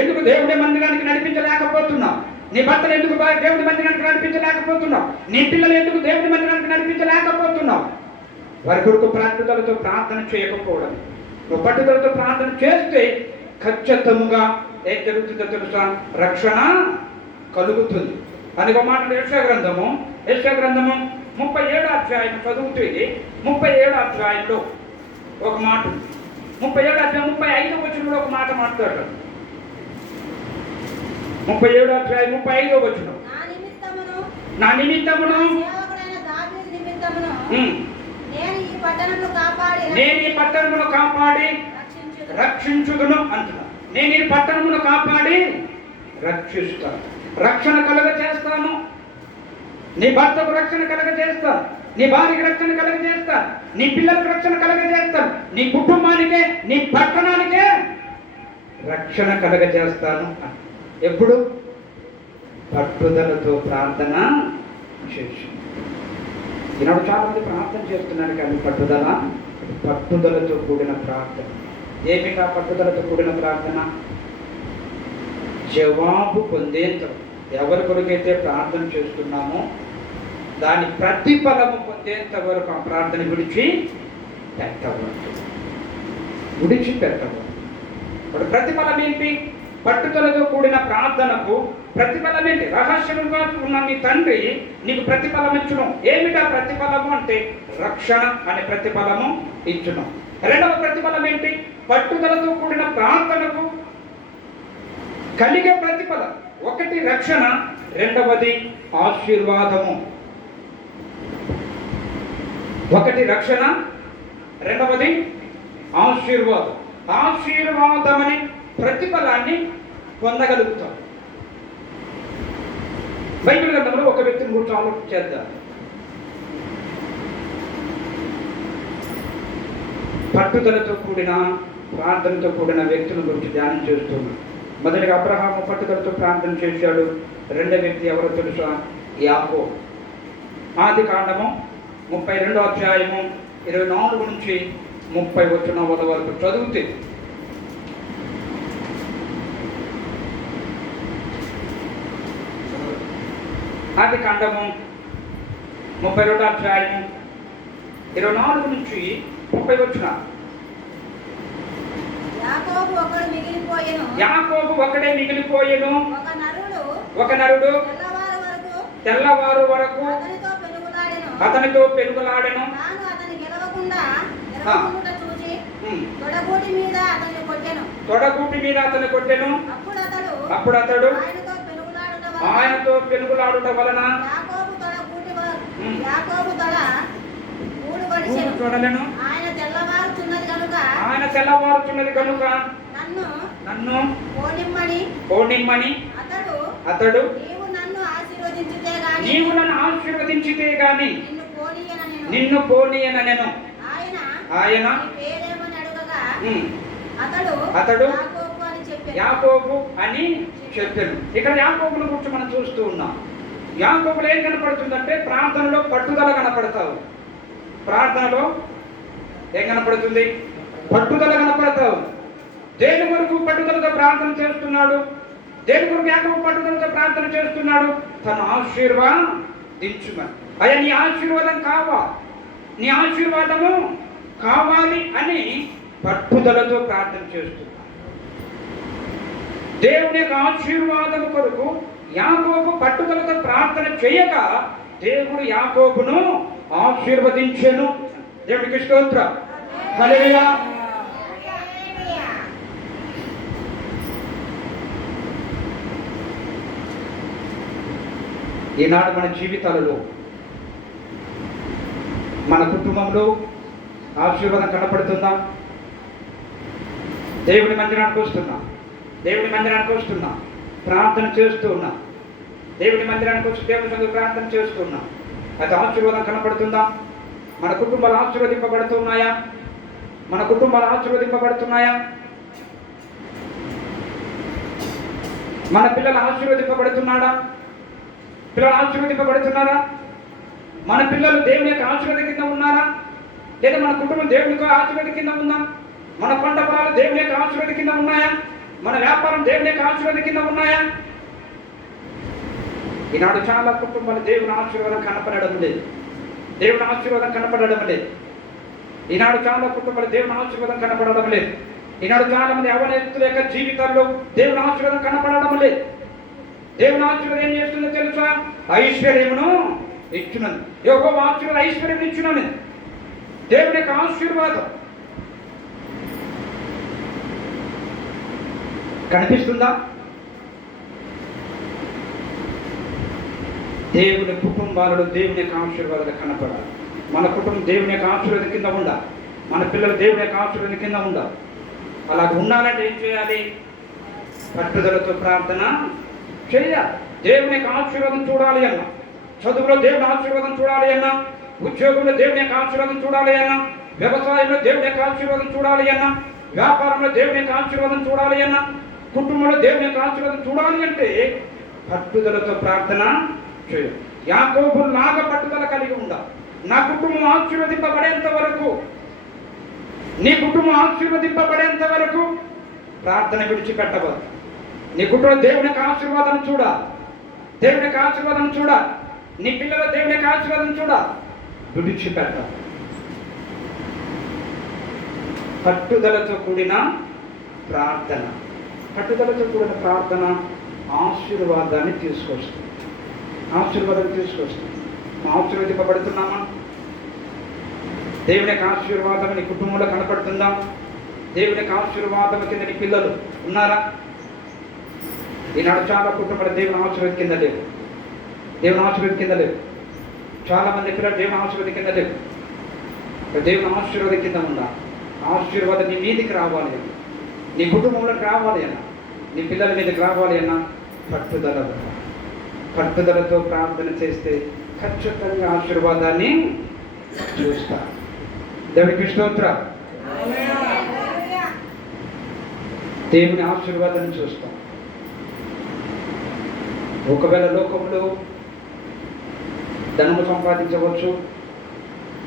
ఎందుకు దేవుడి మందిరానికి నడిపించలేకపోతున్నావు? నీ భర్తను ఎందుకు దేవుడి మందిరానికి నడిపించలేకపోతున్నావు? నీ పిల్లలు ఎందుకు దేవుడి మందిరానికి నడిపించలేకపోతున్నావు? వారి కొరకు పట్టుదలతో ప్రార్థన చేయకపోవడం. నువ్వు పట్టుదలతో ప్రార్థన చేస్తే ఖచ్చితంగా ఏం జరుగుతుందో తెలుసా? రక్షణ కలుగుతుంది అని ఒక మాట యెషయా గ్రంథము 37వ అధ్యాయం చదివితే 37వ అధ్యాయంలో ఒక మాట ఉంది. 37వ అధ్యాయం 35వ వచనంలో ఒక మాట మాట్లాడతాడు. 37వ అధ్యాయం 35వ వచనం, నా నిమిత్తమును నేను ఈ పట్టణమును కాపాడి రక్షించుదును అంటున్నా. నేను ఈ పట్టణమును కాపాడి రక్షిస్తాను, రక్షణ కలుగ చేస్తాను. నీ భర్తకు రక్షణ కలుగ చేస్తాను, నీ భార్యకి రక్షణ కలుగ చేస్తాను, నీ పిల్లలకు రక్షణ కలుగ చేస్తాను, నీ కుటుంబానికే నీ పట్టణానికే రక్షణ కలుగ చేస్తాను. ఎప్పుడు? పట్టుదలతో ప్రార్థన చేసి. ఈనాడు చాలా మంది ప్రార్థన చేస్తున్నారు కానీ పట్టుదలతో కూడిన ప్రార్థన. ఏమిటా పట్టుదలతో కూడిన ప్రార్థన? జవాబు పొందేంత ఎవరి కొరకైతే ప్రార్థన చేస్తున్నామో దాని ప్రతిఫలము పొందేంత వరకు ఆ ప్రార్థన విడిచిపెట్టవద్దు. ఇప్పుడు ప్రతిఫలం ఏంటి? పట్టుదలతో కూడిన ప్రార్థనకు ప్రతిఫలం ఏంటి? రహస్యంగా ఉన్న మీ తండ్రి నీకు ప్రతిఫలం ఇచ్చును. ఏమిటా ప్రతిఫలము అంటే రక్షణ అనే ప్రతిఫలము ఇచ్చును. రెండవ ప్రతిఫలం ఏంటి? పట్టుదలతో కూడిన ప్రార్థనకు కలిగే ప్రతిఫలం. ఒకటి రక్షణ, రెండవది ఆశీర్వాదము. ఒకటి రక్షణ, రెండవది ఆశీర్వాదం. ఆశీర్వాదమని ప్రతిఫలాన్ని పొందగలుగుతాం. బైబిల్ గ్రంథంలో ఒక వ్యక్తిని గురించి ఆలోచన చేద్దాం. పట్టుదలతో కూడిన ప్రార్థనతో కూడిన వ్యక్తుల గురించి ధ్యానం చేస్తున్నాం. మొదటిగా అబ్రహాము పట్టుదలతో ప్రార్థన చేశాడు. రెండో వ్యక్తి ఎవరో తెలుసా? యాకోబు. ఆది కాండము 32వ అధ్యాయము 24 నుంచి 30 వచనాల వరకు చదివితే ఆది కాండము 32వ అధ్యాయము 24 నుంచి 30 వచనాలు. యాకోబు ఒకడే మిగిలిపోయెను. ఒక నరుడు తెల్లవారు వరకు అతనితో పెనుగులాడెను. తొడగూటి మీద అతన్ని కొట్టెను. అప్పుడు అతడు ఆయనతో పెనుగులాడుట వలన చూడలేను. ఆయన తెల్లవారుతున్నది కనుక నన్ను పోనిమ్మని అతడు నీవు నన్ను ఆశీర్వదించితే గాని నిన్ను పోనీయనెను. ఆయన అతడు యాకోబు అని చెప్పాను. ఇక్కడ యాకోబుల గురించి మనం చూస్తూ ఉన్నాం. యాకోబులు ఏం కనపడుతుందంటే ప్రార్థనలో పట్టుదల కనపడతావు. ప్రార్థనలో ఏం కనపడుతుంది? పట్టుదల కనపడతావు. దేని కొరకు పట్టుదలతో ప్రార్థన చేస్తున్నాడు? దేని కొరకు యాకోబు పట్టుదలతో ప్రార్థన చేస్తున్నాడు? తన ఆశీర్వాదించుమని. అయ్యా నీ ఆశీర్వాదం కావాలి, నీ ఆశీర్వాదము కావాలి అని పట్టుదలతో ప్రార్థన చేస్తున్నాడు. దేవుని యొక్క ఆశీర్వాదము కొరకు యాకోబు పట్టుదలతో ప్రార్థన చేయగా దేవుడు యాకోబును ఆశీర్వదించెను. దేవుడికి స్తోత్రం. హల్లెలూయా. ఈనాడు మన జీవితాలలో మన కుటుంబంలో ఆశీర్వాదం కనపడుతుందా? దేవుని మందిరానికి వస్తున్నా, ప్రార్థన చేస్తూ ఉన్నా, దేవుని మందిరానికి వచ్చి దేవుని సంగతి ప్రార్థన చేస్తున్నా, అది ఆశీర్వాదం కనపడుతుందా? మన కుటుంబాలు ఆశీర్వదింపబడుతున్నాయా? మన పిల్లలు ఆశీర్వదింపబడుతున్నారా? మన పిల్లలు దేవుని యొక్క ఆశీర్వాద కింద ఉన్నారా? లేదా మన కుటుంబం దేవుని యొక్క ఆశీర్వాద కింద ఉందా? మన పంట పొలాలు దేవుని యొక్క ఆశీర్వాద కింద ఉన్నాయా? మన వ్యాపారం దేవుని యొక్క ఆశీర్వాద కింద ఉన్నాయా? ఈనాడు చాలా కుటుంబాలు దేవుని ఆశీర్వాదం కనపడడం లేదు. ఈనాడు చాలా కుటుంబాలు దేవుని ఆశీర్వాదం కనపడడం లేదు. ఈనాడు చాలా మంది యవ్వనస్తుల యొక్క జీవితాల్లో దేవుని ఆశీర్వాదం కనపడడం లేదు. దేవుని ఆశీర్వాదం ఏం చేస్తుందో తెలుసా? ఐశ్వర్యమును ఇచ్చునని, యెహోవా ఆశీర్వాద ఐశ్వర్యం ఇచ్చునని. దేవుని యొక్క ఆశీర్వాదం కనిపిస్తుందా? దేవుని కుటుంబాలలో దేవుని యొక్క ఆశీర్వాదాలు కనపడాలి. మన కుటుంబం దేవుని యొక్క ఆశీర్వాదం కింద ఉండాలి. మన పిల్లలు దేవుని యొక్క ఆశీర్వాదం కింద ఉండాలి. అలా ఉండాలంటే ఏం చేయాలి? పట్టుదలతో ప్రార్థన చేయాలి. దేవుని యొక్క ఆశీర్వాదం చూడాలి అన్నా, చదువులో దేవుని ఆశీర్వాదం చూడాలి అన్నా, ఉద్యోగంలో దేవుని యొక్క ఆశీర్వాదం చూడాలి అన్నా, వ్యవసాయంలో దేవుని యొక్క ఆశీర్వాదం చూడాలి అన్నా, వ్యాపారంలో దేవుని యొక్క ఆశీర్వాదం చూడాలి అన్నా, కుటుంబంలో దేవుని యొక్క ఆశీర్వాదం చూడాలి అంటే పట్టుదలతో ప్రార్థన చేయాలి. యాకోబు లాగా పట్టుదల కలిగి ఉండాలి. నా కుటుంబం ఆశీర్వదింపబడేంత వరకు, నీ కుటుంబం ఆశీర్వదింపబడేంత వరకు ప్రార్థన విడిచిపెట్టవద్దు. నీ కుటుంబం దేవుని యొక్క ఆశీర్వాదం చూడాలి, దేవుని యొక్క ఆశీర్వాదం చూడాలి. నీ పిల్లల దేవుని యొక్క ఆశీర్వాదం చూడాలి, విడిచిపెట్టాలి. పట్టుదలతో కూడిన ప్రార్థన, పట్టుదలతో కూడిన ప్రార్థన ఆశీర్వాదాన్ని తీసుకొస్తుంది. ఆశీర్వాదం తీసుకొస్తుంది. ఆశీర్వదింపబడుతున్నామా? దేవుని యొక్క ఆశీర్వాదం నీ కుటుంబంలో కనపడుతుందా? దేవుని యొక్క ఆశీర్వాదం కింద నీ పిల్లలు ఉన్నారా? ఈనాడు చాలా కుటుంబాలు దేవుని ఆశీర్వాదం కింద లేవు, దేవుని ఆశీర్వాదం కింద లేవు. చాలా మంది పిల్లలు దేవుని ఆశీర్వాదం కింద లేవు. దేవుని ఆశీర్వాదం కింద ఉందా? ఆశీర్వాదం నీ మీదికి రావాలి అన్న, నీ కుటుంబంలోకి రావాలి అన్న, నీ పిల్లల మీదకి రావాలి అన్న పట్టుదలతో ప్రార్థన చేస్తే ఖచ్చితంగా ఆశీర్వాదాన్ని చూస్తా. దేవునికి స్తోత్రం. దేవుని ఆశీర్వాదాన్ని చూస్తాం. ఒకవేళ లోకంలో ధనము సంపాదించవచ్చు,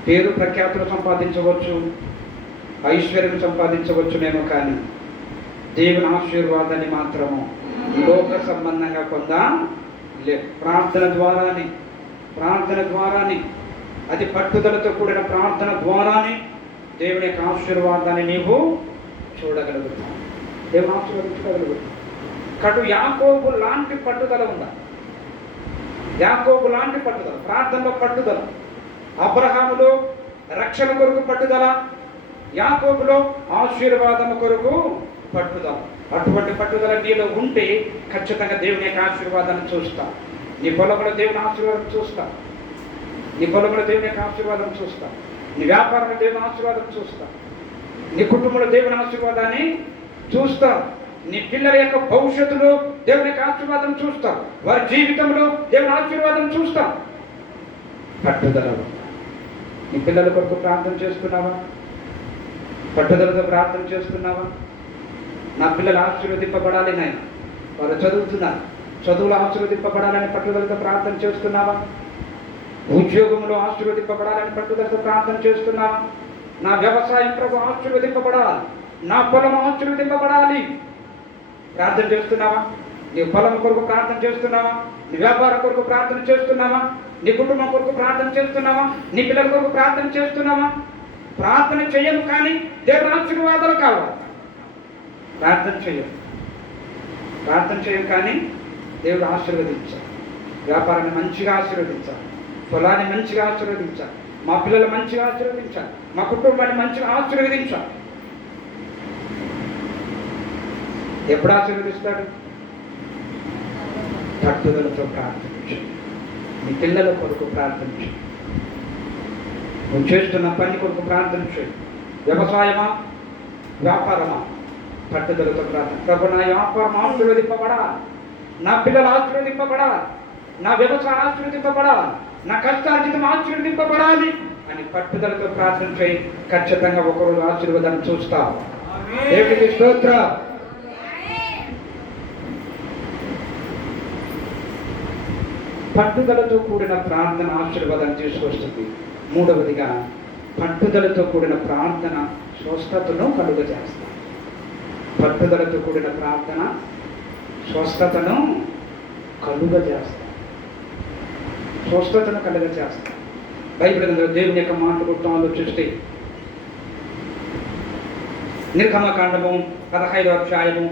పేరు ప్రఖ్యాతులు సంపాదించవచ్చు, ఐశ్వర్యం సంపాదించవచ్చునేమో, కానీ దేవుని ఆశీర్వాదాన్ని మాత్రము లోక సంబంధంగా పొందలేదు. ప్రార్థన ద్వారానే అది పట్టుదలతో కూడిన ప్రార్థన ద్వారానే దేవుని యొక్క ఆశీర్వాదాన్ని నీవు చూడగలుగుతావు, దేవుని ఆశీర్వాదం చూడగలుగుతావు. కటు యాకోబు లాంటి పట్టుదల ఉందా? యాకోబు లాంటి పట్టుదల, ప్రార్థనలో పట్టుదల. అబ్రహాములో రక్షణ కొరకు పట్టుదల, యాకోబులో ఆశీర్వాదం కొరకు పట్టుదల. అటువంటి పట్టుదల నీలో ఉంటే ఖచ్చితంగా దేవుని యొక్క ఆశీర్వాదాన్ని చూస్తా. నీ పొలంలో దేవుని ఆశీర్వాదం చూస్తా, నీ పొలంలో దేవుని యొక్క ఆశీర్వాదం చూస్తా, నీ వ్యాపారంలో దేవుని ఆశీర్వాదం చూస్తా, నీ కుటుంబంలో దేవుని ఆశీర్వాదాన్ని చూస్తా, నీ పిల్లల యొక్క భవిష్యత్తులో దేవుని యొక్క ఆశీర్వాదం చూస్తా, వారి జీవితంలో దేవుని ఆశీర్వాదం చూస్తా. పట్టుదలలో నీ పిల్లల కొరకు ప్రార్థన చేస్తున్నావా? పట్టుదలతో ప్రార్థన చేస్తున్నావా? నా పిల్లలు ఆశీర్వదింపబడాలి నాయన, వారు చదువుతున్నారు, చదువులో ఆశీర్వదింపబడాలని పట్టుదలతో ప్రార్థన చేస్తున్నావా? ఉద్యోగంలో ఆశీర్వదింపబడాలని పట్టుదలతో ప్రార్థన చేస్తున్నావా? నా వ్యవసాయం ప్రభు ఆశీర్వదింపబడాలి, నా పొలం ఆశీర్వదింపబడాలి ప్రార్థన చేస్తున్నావా? నీ పొలం కొరకు ప్రార్థన చేస్తున్నావా? నీ వ్యాపారం కొరకు ప్రార్థన చేస్తున్నావా? నీ కుటుంబం కొరకు ప్రార్థన చేస్తున్నావా? నీ పిల్లల కొరకు ప్రార్థన చేస్తున్నావా? ప్రార్థన చేయను కానీ దేవుని ఆశీర్వాదాలు కావాలి. ప్రార్థన చేయను కానీ దేవుడు ఆశీర్వదించాలి. వ్యాపారాన్ని మంచిగా ఆశీర్వదించాలి, పొలాన్ని మంచిగా ఆశీర్వదించాలి, మా పిల్లలు మంచిగా ఆశీర్వదించాలి, మా కుటుంబాన్ని మంచిగా ఆశీర్వదించాలి. ఎప్పుడు ఆశీర్వదిస్తాడు? పట్టుదలతో ప్రార్థించు. నీ పిల్లల కొరకు ప్రార్థించు, నువ్వు చేస్తున్న పని కొరకు ప్రార్థించు. వ్యవసాయమా, వ్యాపారమా, పట్టుదలతో ప్రార్థన. ప్రభు, నా వ్యాపారం ఆశీర్వదింపబడాలి, నా పిల్లలు ఆశీర్వదింపబడాలి, నా వ్యవసాయం ఆశీర్వదింపబడాలి, నా కష్టార్జితం ఆశీర్వదింపబడాలి అని పట్టుదలతో ప్రార్థన చేయి. ఖచ్చితంగా ఒకరోజు ఆశీర్వాదాన్ని చూస్తావు. దేవునికి స్తోత్రం. పట్టుదలతో కూడిన ప్రార్థన ఆశీర్వాదాన్ని తీసుకొస్తుంది. మూడవదిగా, పట్టుదలతో కూడిన ప్రార్థన స్వస్థతను కలుగజేస్తాం. పట్టుదలతో కూడిన ప్రార్థన స్వస్థతను కలుగజేస్తాం. స్వస్థతను కలుగజేస్తాం. బైబిల్ గ్రంథంలో దేవుని యొక్క మాటలు ఆలోచిస్తే నిర్గమకాండము 15వ అధ్యాయము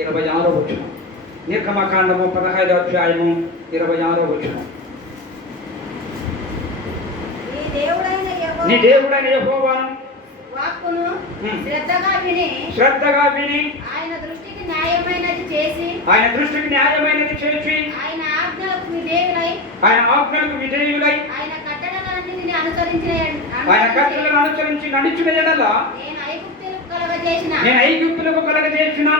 26వ వచనం. నిర్గమకాండము 15వ అధ్యాయము 26వ వచనం. నీ దేవుడైన యెహోవాను వాక్కును హ్మ్. శ్రద్ధగా విని ఆయన దృష్టికి న్యాయమైనది చేసి ఆయన ఆజ్ఞలకు విధేయులై ఆయన కట్టడలన్నిటిని అనుసరించి నడిచిన ఎడల నేను ఐగుప్తులకు కలగజేసిన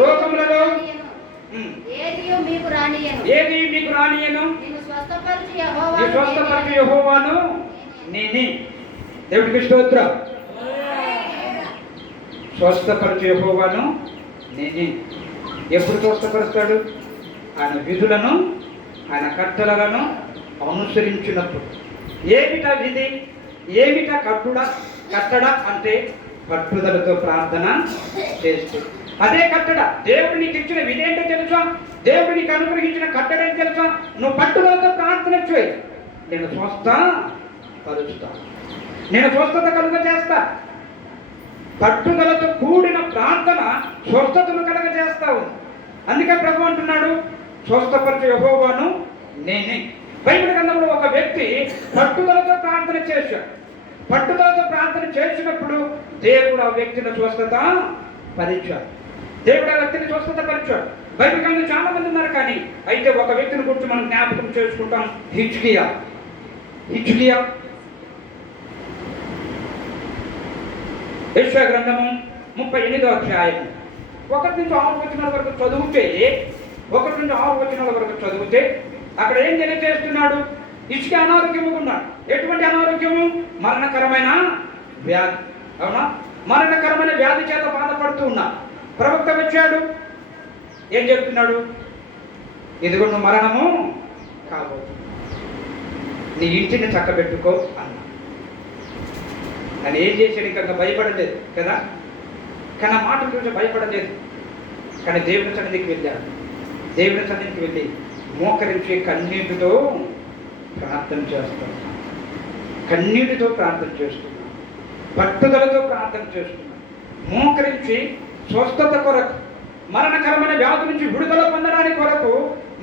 రోగములలో ఏది మీకు రానియను నిన్ను స్వస్థపరచు స్వస్థపరచు యెహోవాను నేనే. దేవుడికి స్తోత్రం. స్వస్థపరచు యెహోవాను నేనే. ఎప్పుడు స్వస్థపరుస్తాడు? ఆయన విధులను ఆయన కట్టడలను అనుసరించినప్పుడు. ఏమిటా విధి? ఏమిటా కట్టడ అంటే పట్టుదలతో ప్రార్థన చేస్తూ. అదే కట్టడ. దేవుడు నీకు ఇచ్చిన విధి ఏంటో తెలుసా? దేవుడు నీకు అనుగ్రహించిన కట్టడ ఏంటో తెలుసా? నువ్వు పట్టుదలతో ప్రార్థన చేయి. నేను స్వస్థపరుస్తా, నేను స్వస్థత కలుగ చేస్తా. పట్టుదలతో కూడిన ప్రార్థన స్వస్థతను కలగజేస్తావు. అందుకే ప్రభు అంటున్నాడు, స్వస్థపరచు యెహోవాను నేనే. బైబిల్ గ్రంథంలో ఒక వ్యక్తి పట్టుదలతో ప్రార్థన చేశాడు. పట్టుదలతో ప్రార్థన చేసినప్పుడు దేవుడు ఆ వ్యక్తిని స్వస్థత పరిచాడు. దేవుడు ఆ వ్యక్తిని స్వస్థత పరిచాడు. బైబిల్ గ్రంథంలో చాలా మంది ఉన్నారు, కానీ అయితే ఒక వ్యక్తిని గురించి మనం జ్ఞాపకం చేసుకుంటాం. హిజ్కియా యెషయా గ్రంథము 38వ అధ్యాయం 1 నుంచి 6 వచనాల వరకు చదివితే అక్కడ ఏం తెలియజేస్తున్నాడు? హిజ్కియా అనారోగ్యము ఉన్నాడు. ఎటువంటి అనారోగ్యము? మరణకరమైన వ్యాధి. అవునా? మరణకరమైన వ్యాధి చేత బాధపడుతూ ఉన్నా. ప్రవక్త వచ్చాడు, ఏం చెప్తున్నాడు? ఇదిగో నువ్వు మరణము కాబోతు, నీ ఇంటిని చక్కబెట్టుకో అన్నా. అని ఏం చేశాడు? ఇంకా భయపడలేదు కదా, కానీ ఆ మాటలు చూసి భయపడలేదు. కానీ దేవుని సన్నిధికి వెళ్ళాడు. దేవుని సన్నిధికి వెళ్ళి మోకరించి కన్నీటితో ప్రార్థన చేస్తున్నాడు. పట్టుదలతో ప్రార్థన చేస్తున్నాడు. మోకరించి స్వస్థత కొరకు, మరణకరమైన వ్యాధి నుంచి విడుదల పొందడానికి కొరకు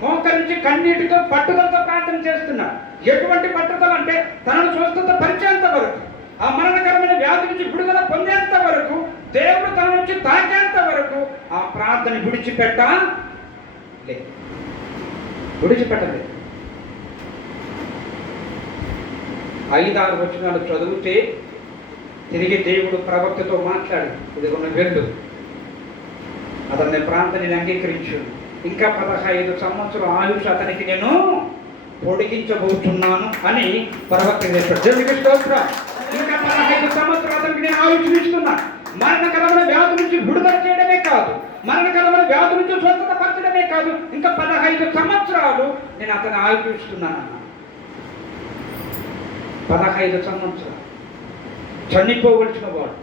మోకరించి కన్నీటితో పట్టుదలతో ప్రార్థన చేస్తున్నాడు. ఎటువంటి పట్టుదల అంటే తనను స్వస్థత పరిచేంత వరకు, ఆ మరణకరమైన వ్యాధి నుంచి విడుదల పొందేంత వరకు, దేవుడు తన నుంచి తాకేంత వరకు ఆ ప్రార్థన విడిచిపెట్టలేదు. 5-6 వచనాలు చదివితే తిరిగి దేవుడు ప్రవక్తతో మాట్లాడి, ఇదిగో నువ్వు వెళ్ళు, అతని ప్రార్థనని అంగీకరించు, ఇంకా 15 సంవత్సరాల ఆయుష్ అతనికి నేను పొడిగించబోతున్నాను అని ప్రవక్త చేశాడు. దేవునికి స్తోత్రం. ఇంకా 15 సంవత్సరాలు అతనికి నేను ఆయుష్ ఇస్తున్నా. మరణకరమైన వ్యాధి నుంచి విడుదల చేయడమే కాదు, మరణకరమైన వ్యాధి నుంచి స్వస్థత పరచడమే కాదు, ఇంకా 15 సంవత్సరాలు నేను అతని ఆయుష్ ఇస్తున్నాను. 15 సంవత్సరాలు చనిపోవలసిన వాడు,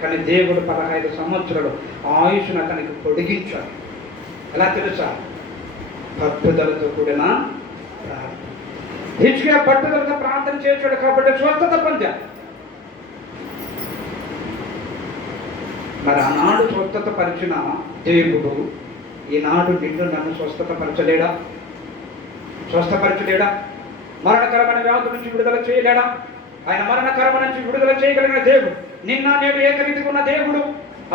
కానీ దేవుడు 15 సంవత్సరాలు ఆయుష్ను అతనికి పొడిగించాడు. ఎలా తెలుసా? పట్టుదలతో కూడిన ప్రార్థన. హిజ్కియా పట్టుదలతో ప్రార్థన చేశాడు కాబట్టి స్వస్థత పొందాడు. మరి ఆనాడు స్వస్థత పరిచిన దేవుడు ఈనాడు నిన్ను నన్ను స్వస్థపరచలేడా? మరణకరమైన వ్యాధి నుంచి విడుదల చేయలేడా? ఆయన మరణకరమైన నుంచి విడుదల చేయగలిగిన దేవుడు, నిన్న నేడు ఏకరీతిగా ఉన్న దేవుడు.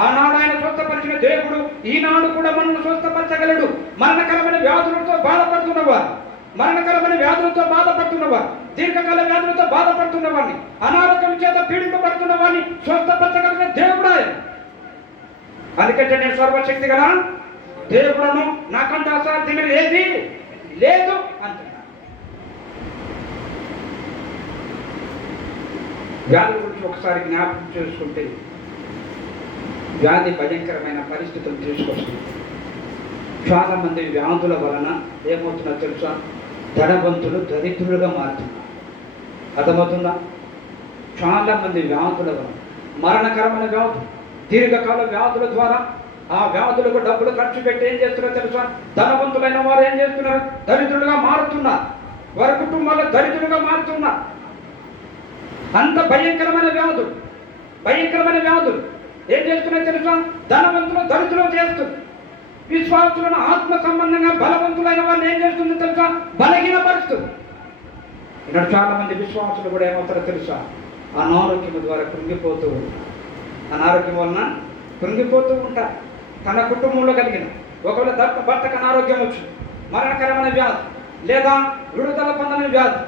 ఆనాడు ఆయన స్వస్థపరిచిన దేవుడు ఈనాడు కూడా మనల్ని స్వస్థపరచగలడు. మరణకరమైన వ్యాధులతో బాధపడుతున్నవారు, దీర్ఘకాల వ్యాధులతో బాధపడుతున్న వారిని, అనారోగ్యం చేత పీడింపబడుతున్న వారిని స్వస్థపరచగలిగిన దేవుడు ఆయన. అందుకంటే నేను సర్వశక్తి గల దేవుడును, నాకంటే అసాధ్యమైన ఏది లేదు అంటున్నా. వ్యాధి గురించి ఒకసారి జ్ఞాపకం చేసుకుంటే, వ్యాధి భయంకరమైన పరిస్థితులు తీసుకొస్తుంది. చాలా మంది వ్యాధుల వలన ఏమవుతుందో తెలుసా? ధనవంతులు దరిద్రులుగా మారుతున్నారు. అర్థమవుతుందా? చాలా మంది వ్యాధుల వలన, మరణకరమైన వ్యాధులు, దీర్ఘకాల వ్యాధుల ద్వారా ఆ వ్యాధులకు డబ్బులు ఖర్చు పెట్టి ఏం చేస్తున్నారో తెలుసా? ధనవంతులైన వారు ఏం చేస్తున్నారు? దరిద్రులుగా మారుతున్నారు. వారి కుటుంబాల్లో దరిద్రులుగా మారుతున్నారు. అంత భయంకరమైన వ్యాధులు ఏం చేస్తున్నాయో తెలుసా? ధనవంతులు దరిద్రులు చేస్తుంది. విశ్వాసులను ఆత్మ సంబంధంగా బలవంతులైన వారిని ఏం చేస్తుందో తెలుసా? బలహీనపరుస్తుంది. ఈనాడు చాలా మంది విశ్వాసులు కూడా ఏమవుతారో తెలుసా, అనారోగ్యం ద్వారా కృంగిపోతూ ఉంటారు. అనారోగ్యం వలన కృంగిపోతూ ఉంటారు. తన కుటుంబంలో కలిగిన ఒకవేళ భర్తకు అనారోగ్యం వచ్చింది, మరణకరమైన వ్యాధి, లేదా విడుదల పొందని వ్యాధి,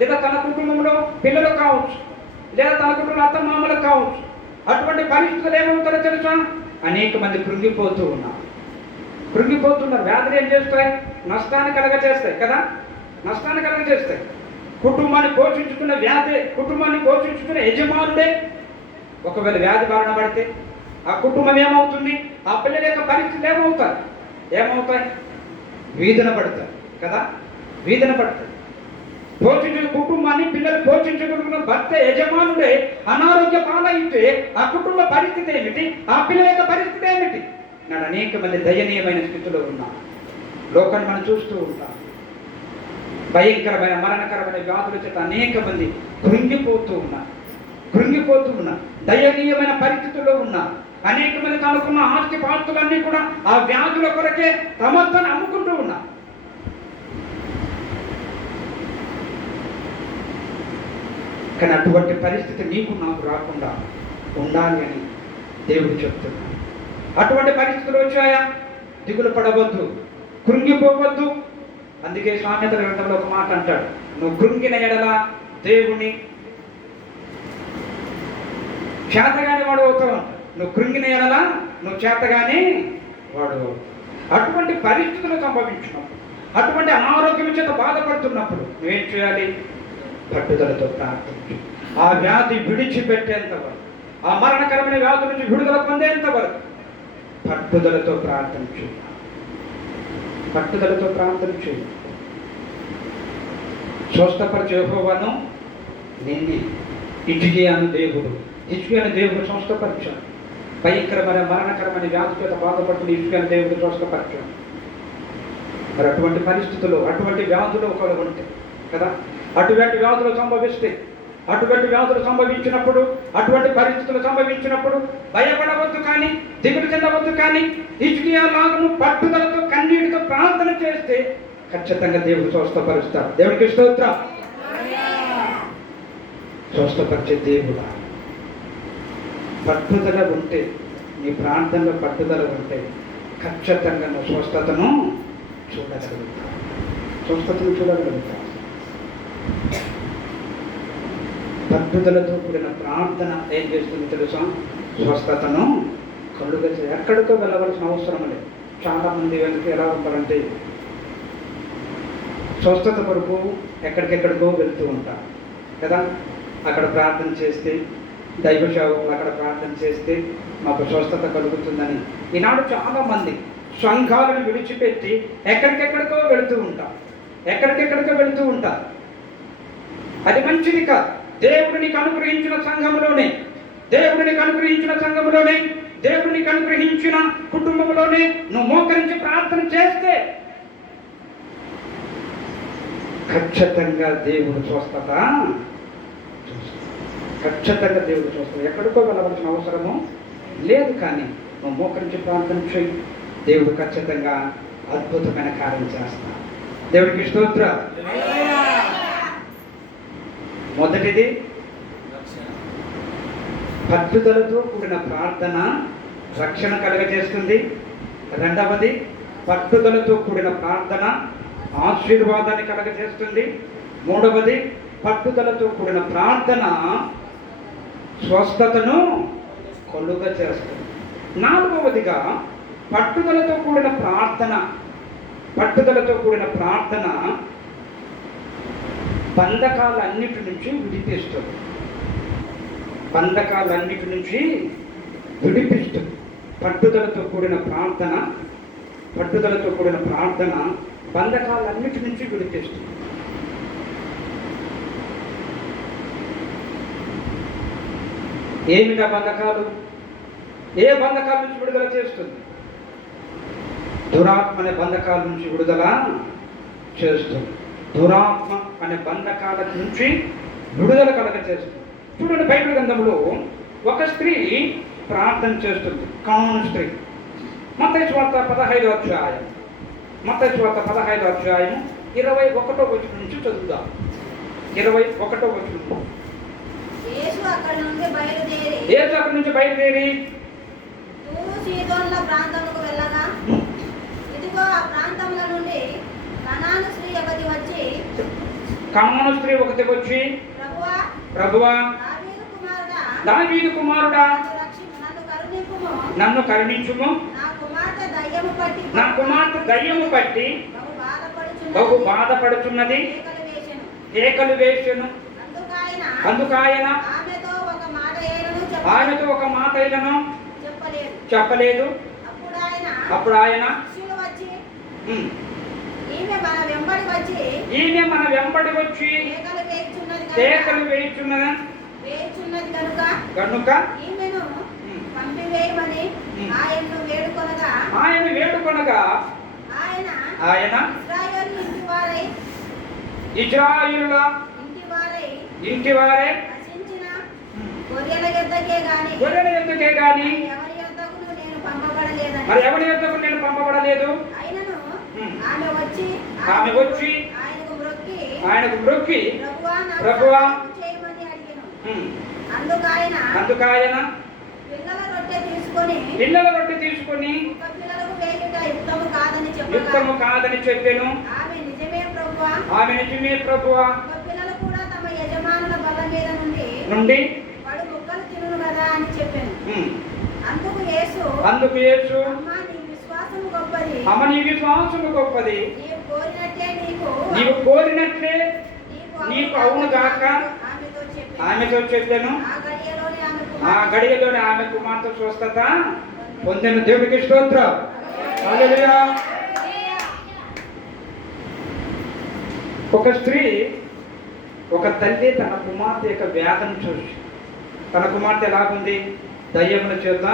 లేదా తన కుటుంబంలో పిల్లలు కావచ్చు, లేదా తన కుటుంబంలో అత్తమామలు కావచ్చు, అటువంటి పరిస్థితులు ఏమవుతారో తెలుసా, అనేక మంది కృంగిపోతూ ఉన్నారు. వ్యాధులు ఏం చేస్తాయి? నష్టాన్ని కలగజేస్తాయి కదా, నష్టాన్ని కలగజేస్తాయి. కుటుంబాన్ని పోషించుకున్న వ్యాధి, కుటుంబాన్ని పోషించుకున్న యజమానుడే ఒకవేళ వ్యాధి బారిన పడితే ఆ కుటుంబం ఏమవుతుంది? ఆ పిల్లల యొక్క పరిస్థితులు ఏమవుతాయి? వీధన పడతాయి కదా, వీధన పడతాయి. పోషించిన కుటుంబాన్ని పిల్లలు పోషించుకున్న భర్త యజమానుడే అనారోగ్య పాలైతే ఆ కుటుంబ పరిస్థితి ఏమిటి? ఆ పిల్లల యొక్క పరిస్థితి ఏమిటి? నేను అనేక మంది దయనీయమైన స్థితిలో ఉన్నాను. లోకాన్ని మనం చూస్తూ ఉంటాం. భయంకరమైన మరణకరమైన వ్యాధుల చేత అనేక మంది కృంగిపోతూ ఉన్నారు. దయనీయమైన పరిస్థితుల్లో ఉన్నారు. అనేక మంది తమకున్న ఆస్తి పాస్తులన్నీ కూడా ఆ వ్యాధుల కొరకే తమతో అమ్ముకుంటూ ఉన్నారు. కానీ అటువంటి పరిస్థితి నీకు నాకు రాకుండా ఉండాలి అని దేవుడు చెప్తున్నాడు. అటువంటి పరిస్థితులు వచ్చాయా? దిగులు పడవద్దు, కృంగిపోవద్దు. అందుకే సామెతల గ్రంథంలో ఒక మాట అంటాడు, నువ్వు కృంగిన ఎడల దేవుని చేతగాని వాడు అవుతావు. నువ్వు కృంగిన ఎడల నువ్వు చేతగాని వాడు. అటువంటి పరిస్థితులు సంభవించినప్పుడు, అటువంటి అనారోగ్యం చేత బాధపడుతున్నప్పుడు నువ్వేం చేయాలి? పట్టుదలతో ప్రార్థించు. ఆ వ్యాధి విడిచిపెట్టేంత వరకు, ఆ మరణకరమైన వ్యాధి నుంచి విడుదల పొందేంత వరకు పట్టుదలతో ప్రార్థించు. స్వస్థపరిచే యెహోవాను నిన్నే హిజ్కియాను దేవుడు స్వస్థపరిచాడు. భయంకరమైన మరణకరమైన వ్యాధి చేత బాధపడుతున్న హిజ్కియాను దేవుడు స్వస్థపరిచాడు. మరి అటువంటి పరిస్థితుల్లో, అటువంటి వ్యాధులు ఒకరు ఉంటాయి కదా, అటువంటి వ్యాధులు సంభవించినప్పుడు, అటువంటి పరిస్థితులు సంభవించినప్పుడు భయపడవద్దు, కానీ దిగులు చెందవద్దు. కానీ హిజ్కియా లాగును పట్టుదలతో కన్నీటితో ప్రార్థన చేస్తే ఖచ్చితంగా దేవుడు స్వస్థపరుస్తాడు. దేవుడికి స్తోత్రం. స్వస్థపరిచే దేవుడు. పట్టుదల ఉంటే, నీ ప్రాంతంలో పట్టుదల ఉంటే ఖచ్చితంగా నువ్వు స్వస్థతను చూడగలుగుతావు. పట్టుదలతో కూడిన ప్రార్థన ఏం చేస్తుంది తెలుసా? స్వస్థతను కలుగ. ఎక్కడికో వెళ్ళవలసిన అవసరం లేదు. చాలామంది వెనక ఎలా ఉంటారంటే స్వస్థత కొరకు ఎక్కడికెక్కడికో వెళ్తూ ఉంటారు కదా. అక్కడ ప్రార్థన చేస్తే, దైవ సేవకులు అక్కడ ప్రార్థన చేస్తే మాకు స్వస్థత కలుగుతుందని ఈనాడు చాలామంది సంఘాలను విడిచిపెట్టి ఎక్కడికెక్కడికో వెళుతూ ఉంటారు. అది మంచిది కాదు. దేవుడు నీకు అనుగ్రహించిన సంఘములోనే, దేవుడు నీకు అనుగ్రహించిన కుటుంబంలోనే నువ్వు మోకరించి ప్రార్థన చేస్తే ఖచ్చితంగా దేవుడు స్వస్థత. ఎక్కడికో వెళ్ళవలసిన అవసరము లేదు. కానీ నువ్వు మోకరించి ప్రార్థన చేయి, దేవుడు ఖచ్చితంగా అద్భుతమైన కార్యం చేస్తాడు. దేవుడికి స్తోత్రం. మొదటిది పట్టుదలతో కూడిన ప్రార్థన రక్షణ కలుగజేస్తుంది. రెండవది పట్టుదలతో కూడిన ప్రార్థన ఆశీర్వాదాన్ని కలుగజేస్తుంది. మూడవది పట్టుదలతో కూడిన ప్రార్థన స్వస్థతను కలుగజేస్తుంది. నాలుగవదిగా పట్టుదలతో కూడిన ప్రార్థన బంధకాలన్నిటి నుంచి విడిపిస్తుంది. పట్టుదలతో కూడిన ప్రార్థన బంధకాలన్నిటి నుంచి విడిపిస్తుంది. ఏమిటా బంధకాలు? ఏ బంధకాల నుంచి విడుదల చేస్తుంది? దురాత్మ అనే బంధకాల నుంచి విడుదల చేస్తుంది. దురాత్మ అనే బంధకాల నుంచి విడుదల కలగజేస్తుంది. చూడండి, బైబిల్ గ్రంథంలో ఒక స్త్రీ ప్రార్థన చేస్తుంది. కానాను స్త్రీ. మత్తయి సువార్త 15వ అధ్యాయం 21వ వచనం నుంచి చదువుదాం. 21వ వచనం. యేసు అక్కడి నుండి బయలుదేరి యేసు అక్కడి నుంచి బయలుదేరి తూరు సీదోన్ల ప్రాంతముకు వెళ్ళగా ఇదిగో ఆ ప్రాంతముల నుండి కనాను స్త్రీ ఒకటి వచ్చి కనాను స్త్రీ ఒకటి వచ్చి ప్రభువా ప్రభువా దావీదు కుమారుడా నన్ను నన్ను కరుణింపుము నన్ను కరుణించుము నా కుమార్తె దయ్యము పట్టి బహు బహు బాధపడుచున్నది కేకలు వేసెను. కేకలు వేసెను. అందుకాయన ఆమెతో ఒక మాట అయినను చెప్పలేదు. చెప్పలేదు. అప్పుడు ఆయన శిష్యులు వచ్చి ఉమ్, ఈమె మన వెంబడి వచ్చి కేకలు వేయుచున్నది కనుక ఈమెను ఉమ్, పంపివేయమని ఆయన్ను వేడుకొనగా ఆయన ఇశ్రాయేలు ఇజ్రాయిలుల ఇంటి వారే నశించిన గొర్రెల యొద్దకే గాని ఎవరి యొద్దకును నేను పంపబడలేదని. మరి ఎవరి యొద్దకు నేను పంపబడలేదు. అయినను ఉమ్. ఆమె వచ్చి ఆయనకు మ్రొక్కి ప్రభువా నాకు చేయమని అడిగెను. ఉమ్, అందుకాయన పిల్లల రొట్టె తీసుకొని ఒక పిల్లలకు వేయుట యుక్తము కాదని చెప్పెను. ఆమె నిజమే ప్రభువా, ఒక పిల్లలు కూడా తమ యజమానుల బల్ల మీద నుండి వాడు ముక్కలు తినును కదా అని చెప్పాను. ఉమ్, అందుకు యేసు అమ్మా నీ విశ్వాసము గొప్పది. నీవు కోరినట్లే నీకు అవును గాక ఆమెతో చెప్పాను. ఆ గడియలోనే ఆమె కుమార్తె స్వస్థత పొందిన. దేవుడికి స్తోత్రం. హల్లెలూయా. ఒక స్త్రీ, ఒక తల్లి తన కుమార్తె యొక్క వ్యాధిని చూసి, తన కుమార్తె ఎలాగుంది? దయ్యముల చేత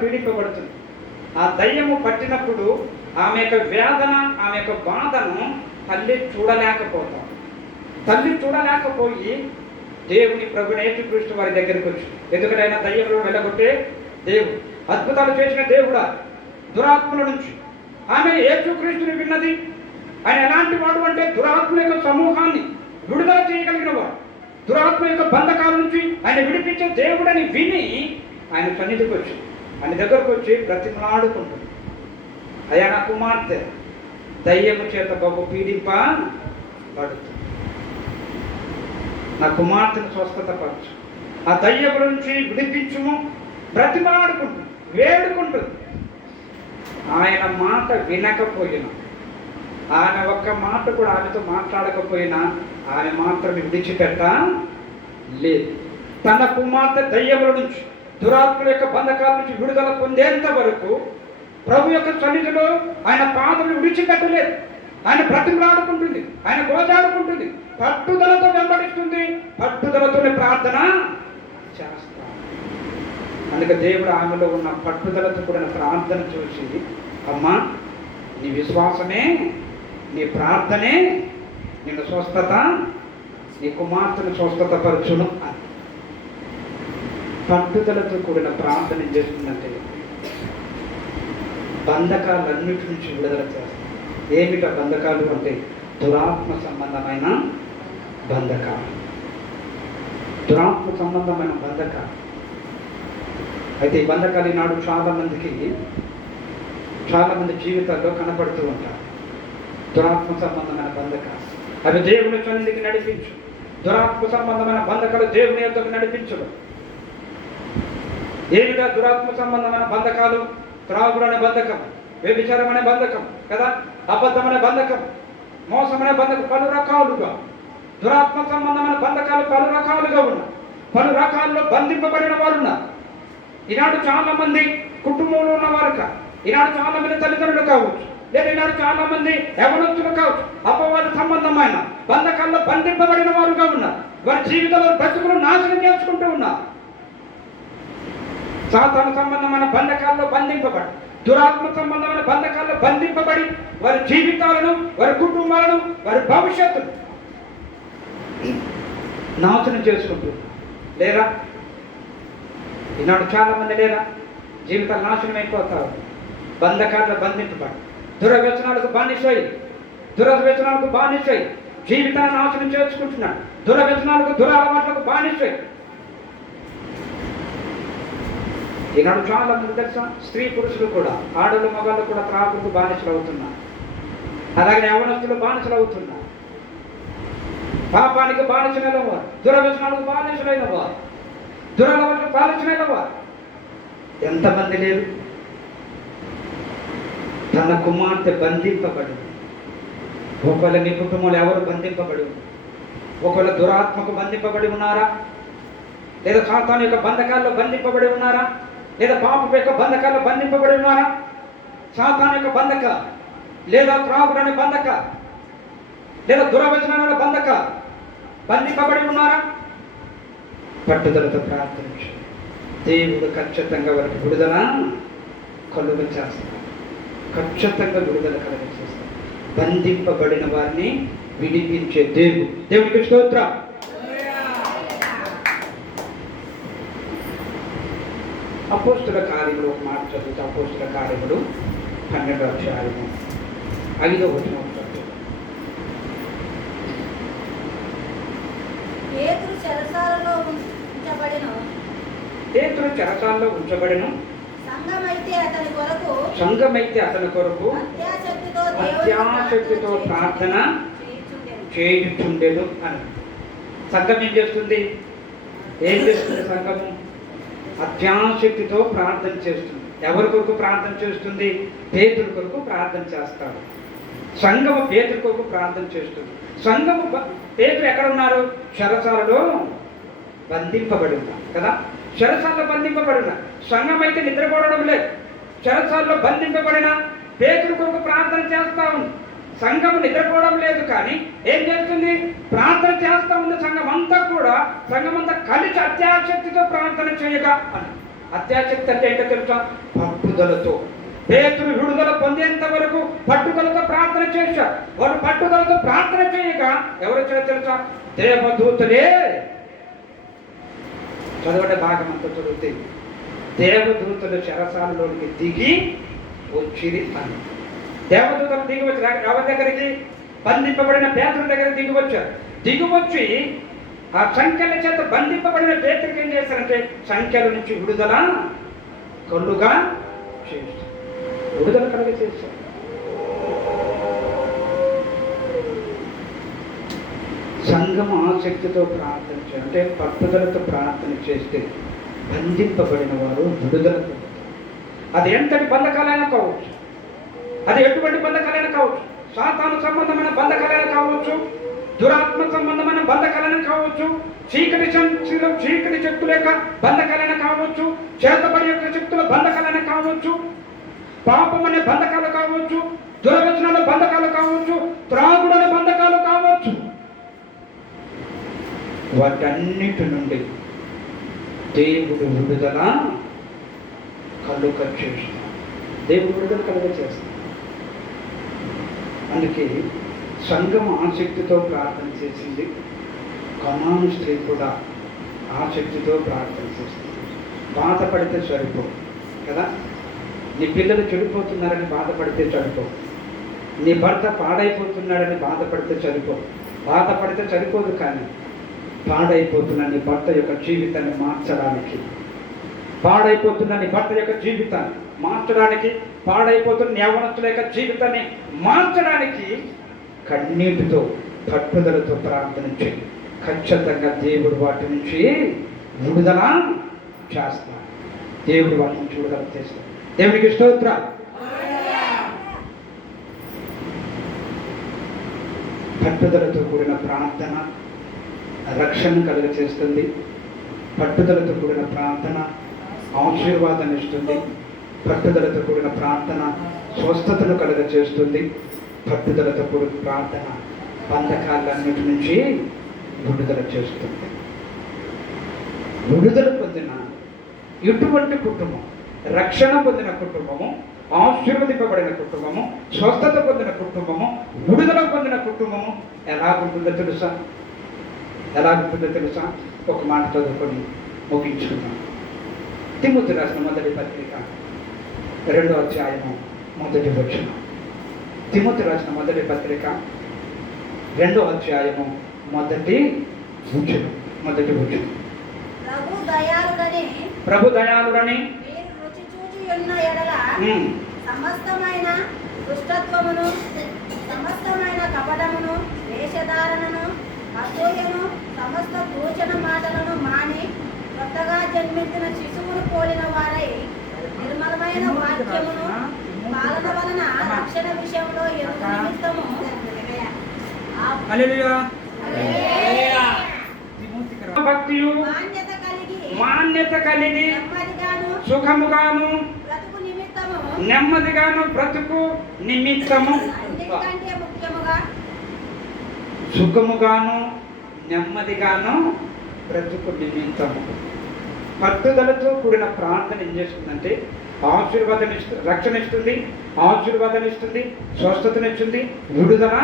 పీడింపబడుతుంది. ఆ దయ్యము పట్టినప్పుడు ఆమె యొక్క వేదన, ఆమె యొక్క బాధను తల్లి చూడలేకపోయి దేవుని ప్రభుని యేసుక్రీస్తు వారి దగ్గరికి వచ్చి, ఎందుకంటే ఆయన దయ్యములు వెళ్ళగొట్టే దేవుడు, అద్భుతాలు చేసిన దేవుడా, దురాత్మల నుంచి ఆమె యేసుక్రీస్తుని విన్నది. ఆయన ఎలాంటి వాడు అంటే దురాత్మ యొక్క సమూహాన్ని విడుదల చేయగలిగిన వాడు, దురాత్మ యొక్క బంధకాల నుంచి ఆయన విడిపించే దేవుడని విని ఆయన సన్నిధికి వచ్చి, ఆయన దగ్గరకు వచ్చి బ్రతిమలాడుకుంటుంది. అయ్యా నా కుమార్తె దయ్యము చేత బహు పీడింపబడుతుంది, నా కుమార్తెను స్వస్థత పరచు, ఆ దయ్యముల నుంచి విడిపించుము, బ్రతిమలాడుకుంటుంది, వేడుకుంటుంది. ఆయన మాట వినకపోయినా, ఆమె ఒక్క మాట కూడా ఆమెతో మాట్లాడకపోయినా ఆమె మాత్రం విడిచిపెట్ట లేదు. తన కుమార్తె దయ్యముల నుంచి, దురాత్మల యొక్క బంధకాల నుంచి విడుదల పొందేంత వరకు ప్రభు యొక్క సన్నిధిలో ఆయన పాదములు విడిచిపెట్టలేదు. ఆయన బ్రతిమలాడుకుంటుంది, ఆయన గోజాడుకుంటుంది, పట్టుదలతో వెంబడిస్తుంది, పట్టుదలతోనే ప్రార్థన చేస్తాడు. అందుకే దేవుడు ఆమెలో ఉన్న పట్టుదలతో కూడిన ప్రార్థన చూసి, అమ్మా నీ విశ్వాసమే, నీ ప్రార్థనే నిన్ను స్వస్థత, నీ కుమార్తెను స్వస్థత పరచును అని పట్టుదలతో కూడిన ప్రార్థన చేస్తుందంటే బంధకాలన్నిటి నుంచి విడుదల చేస్తాం. ఏమిట బంధకాలు అంటే దురాత్మ సంబంధమైన బంధకాలు. అయితే ఈ బంధకాలు ఈనాడు చాలా మంది జీవితాల్లో కనపడుతూ ఉంటారు. దురాత్మ సంబంధమైన బంధకాలు అవి దేవుని సన్నిధికి నడిపించు. దురాత్మ సంబంధమైన బంధకాలు దేవుని యొద్దకు నడిపించడు. ఏమిటా దురాత్మ సంబంధమైన బంధకాలు? త్రాగుడు అనే బంధకం, వ్యభిచారం అనే బంధకం కదా, అబద్ధం అనే బంధకం, మోసం అనే బంధకం, పలు రకాలుగా దురాత్మ సంబంధమైన బంధకాలు పలు రకాలుగా ఉన్నాయి. పలు రకాల్లో బంధింపబడిన వారు ఉన్నారు. ఈనాడు చాలా మంది కుటుంబంలో ఉన్నవారు ఈనాడు చాలా మంది తల్లిదండ్రులు కావచ్చు, లేదా ఈనాడు చాలా మంది యవనస్తులు కావచ్చు, అపవాద సంబంధమైన బంధకాల్లో బంధింపబడిన వారుగా ఉన్నారు. వారి జీవితంలో బ్రతుకులు నాశనం చేసుకుంటూ ఉన్నారు. సాతాను సంబంధమైన బంధకాల్లో బంధింపబడి, దురాత్మ సంబంధమైన బంధకాల్లో బంధింపబడి వారి జీవితాలను, వారి కుటుంబాలను, వారి భవిష్యత్తును నాశనం చేసుకుంటూ లేరా? ఈనాడు చాలా మంది లేరా? జీవితాలు నాశనం అయిపోతారు. బంధకాల్లో బంధింపబడి, దుర్వ్యసనాలకు బానిసై, దురవ్యసనాలకు బానిసై జీవితాన్ని నాశనం చేసుకుంటున్నాడు. దురవ్యసనాలకు దురలవాట్లకు బానిసై. ఈనాడు చాలా మంది తెలుసా, స్త్రీ పురుషులు కూడా, ఆడలు మగాళ్ళు కూడా త్రాగులకు బానిసలు అవుతున్నారు. అలాగే యవనస్తులు బానిసలు అవుతున్నారు. పాపానికి బానిసలైన వారు, దురవ్యసనాలకు బానిసలైన వారు, దురలవాట్లకు బానిసలైన వారు ఎంతమంది లేరు? తన కుమార్తె బంధింపబడి, ఒకవేళ నీ కుటుంబంలో ఎవరు బంధింపబడి ఉన్నారు? ఒకవేళ దురాత్మకు బంధింపబడి ఉన్నారా? లేదా సాతాను యొక్క బంధకాల్లో బంధింపబడి ఉన్నారా? లేదా పాపం యొక్క బంధకాల్లో బంధింపబడి ఉన్నారా? సాతాను యొక్క బంధక, లేదా త్రాగుడనే బంధక, లేదా దురవచనాల బంధక బంధింపబడి ఉన్నారా? పట్టుదలతో ప్రార్థించు. దేవుడు ఖచ్చితంగా వారికి విడుదల కలుగ చేస్తాడు. ఖచ్చితంగా విడుదల కలుగ చేస్తాడు. బంధింపబడిన వారిని విడిపించే దేవునికి స్తోత్రం. అపోస్తుల కార్యములు ఒక మాట చదివితే, అపోస్తుల కార్యములు 12వ అధ్యాయము 5వ వచనం చదువు. పేతురు చెరసాలలో ఉంచబడెను. సంఘమైతే అతని కొరకు అత్యాశక్తితో ప్రార్థన చేయుచుండెను అని. సంఘం ఏం చేస్తుంది? సంఘము అత్యాశక్తితో ప్రార్థన చేస్తుంది. ఎవరి కొరకు ప్రార్థన చేస్తుంది? పేతురు కొరకు ప్రార్థన చేస్తాడు. సంఘము పేతురు కొరకు ప్రార్థన చేస్తుంది. సంఘము పేతురు ఎక్కడ ఉన్నారు? చెరసాలలో బంధింపబడి ఉన్నారు కదా. చెరసాలలో బంధింపబడి ఉన్నారు. సంఘం అయితే నిద్రపోవడం లేదు. చెరసాలలో బంధింపబడిన పేతురు కొరకు ప్రార్థన చేస్తా ఉంది. సంఘం నిద్రపోవడం లేదు, కానీ ఏం చేస్తుంది? ప్రార్థన చేస్తా ఉంది. సంఘం అంతా కలిసి అత్యాశక్తితో ప్రార్థన చేయగా అని. అత్యాశక్తి అంటే ఏంటో తెలుసా? పట్టుదలతో. పేతురు విడుదల పొందేంత వరకు పట్టుదలతో ప్రార్థన చేశారు. వారు పట్టుదలతో ప్రార్థన చేయగా ఎవరు వచ్చారో తెలుసా? దేవదూతలే. చదవడే భాగం అంతా చదివితే, దేవదూతలు చెరసాలలోనికి దిగి వచ్చిరి అని. దేవదూతలు దిగి వచ్చారు. ఎవరి దగ్గరికి? బంధింపబడిన పేతురు దగ్గర దిగి వచ్చారు. దిగివచ్చి ఆ సంఖ్యల చేత బంధింపబడిన పేతురుకి ఏం చేశారంటే, సంఖ్యల నుంచి విడుదల కలుగా చేశారు. విడుదల కలుగ చేశారు. సంఘం ఆసక్తితో ప్రార్థన చేయాలి. అంటే పట్టుదలతో ప్రార్థన చేస్తే బంధింపబడిన వారు విడుదల పొందుతారు. అది ఎంతటి బంధకాలైనా కావచ్చు, అది ఎటువంటి బంధకాలైనా కావచ్చు, సాతాను సంబంధమైన బంధకాలైనా కావచ్చు, దురాత్మ సంబంధమైన బంధకాలైనా కావచ్చు, చీకటి శక్తుల యొక్క బంధకాలైనా కావచ్చు, చేతబడి యొక్క శక్తుల బంధకాలైనా కావచ్చు, పాపం అనే బంధకాలు కావచ్చు, దురవచనాల బంధకాలు కావచ్చు, త్రాగుడనే బంధకాలు కావచ్చు. వాటన్నిటి నుండి దేవుడు విడుదల కలుగ చేస్తాడు. దేవుడు విడుదల కలుగ చేస్తాడు. అందుకే సంఘం ఆసక్తితో ప్రార్థన చేసింది. కనాను స్త్రీ కూడా ఆసక్తితో ప్రార్థన చేస్తుంది. బాధపడితే సరిపోదు కదా. నీ పిల్లలు చెడిపోతున్నారని బాధపడితే సరిపోదు. నీ భర్త పాడైపోతున్నాడని బాధపడితే సరిపోదు. బాధపడితే సరిపోదు, కానీ పాడైపోతున్న నీ భర్త యొక్క జీవితాన్ని మార్చడానికి, పాడైపోతున్న నీ భర్త యొక్క జీవితాన్ని మార్చడానికి, పాడైపోతున్న యవ్వనస్తుల యొక్క జీవితాన్ని మార్చడానికి కన్నీటితో పట్టుదలతో ప్రార్థన చేయి. ఖచ్చితంగా దేవుడు వాటి నుంచి విడుదల చేస్తాడు. దేవుడు వాటి నుంచి విడుదల చేస్తాడు. దేవునికి స్తోత్రం. పట్టుదలతో కూడిన ప్రార్థన రక్షణ కలుగ చేస్తుంది. పట్టుదలతో కూడిన ప్రార్థన ఆశీర్వాదాన్ని ఇస్తుంది. పట్టుదలతో కూడిన ప్రార్థన స్వస్థతను కలుగ చేస్తుంది. పట్టుదలతో కూడిన ప్రార్థన బంధకాలన్నిటి నుంచి విడుదల చేస్తుంది. విడుదల పొందిన ఇటువంటి కుటుంబం, రక్షణ పొందిన కుటుంబము, ఆశీర్వదింపబడిన కుటుంబము, స్వస్థత పొందిన కుటుంబము, విడుదల పొందిన కుటుంబము ఎలాగుంటుందో తెలుసా? ఒక మాట చదువుకొని ముగించుకున్నాం. తిమోతి రాసిన మొదటి పత్రిక 2వ అధ్యాయము 1వ వచనం. తిమోతి రాసిన మొదటి పత్రిక 2వ అధ్యాయము మొదటి వచనం. ప్రభు దయాళుడని మీరు రుచి చూచి ఉన్న ఎడల సమస్తమైన దుష్టత్వమును, సమస్తమైన కపటమును, వేషధారణను, అసూయను, సమస్త దూషణ మాటలను మాని కొత్తగా జన్మించిన శిశువును పోలిన వారై నిర్మలమైన వాక్యమును పాలన వలన రక్షణ విషయంలో ఎరుక నిమిత్తము హల్లెలూయా. హల్లెలూయా. భక్తియు మాన్యత కలిగి నెమ్మదిగాను సుఖముగాను బ్రతుకు నిమిత్తము నెమ్మదిగాను బ్రతుకు నిమిత్తము అన్నిటికంటే ముఖ్యముగా సుఖముగాను నెమ్మదిగాను బ్రతుకు నిమిత్తము పట్టుదలతో కూడిన ప్రార్థన ఏం చేస్తుందంటే ఆశీర్వాదం ఇస్తుంది, రక్షణ ఇస్తుంది, ఆశీర్వాదం ఇస్తుంది, స్వస్థతనిస్తుంది, విడుదల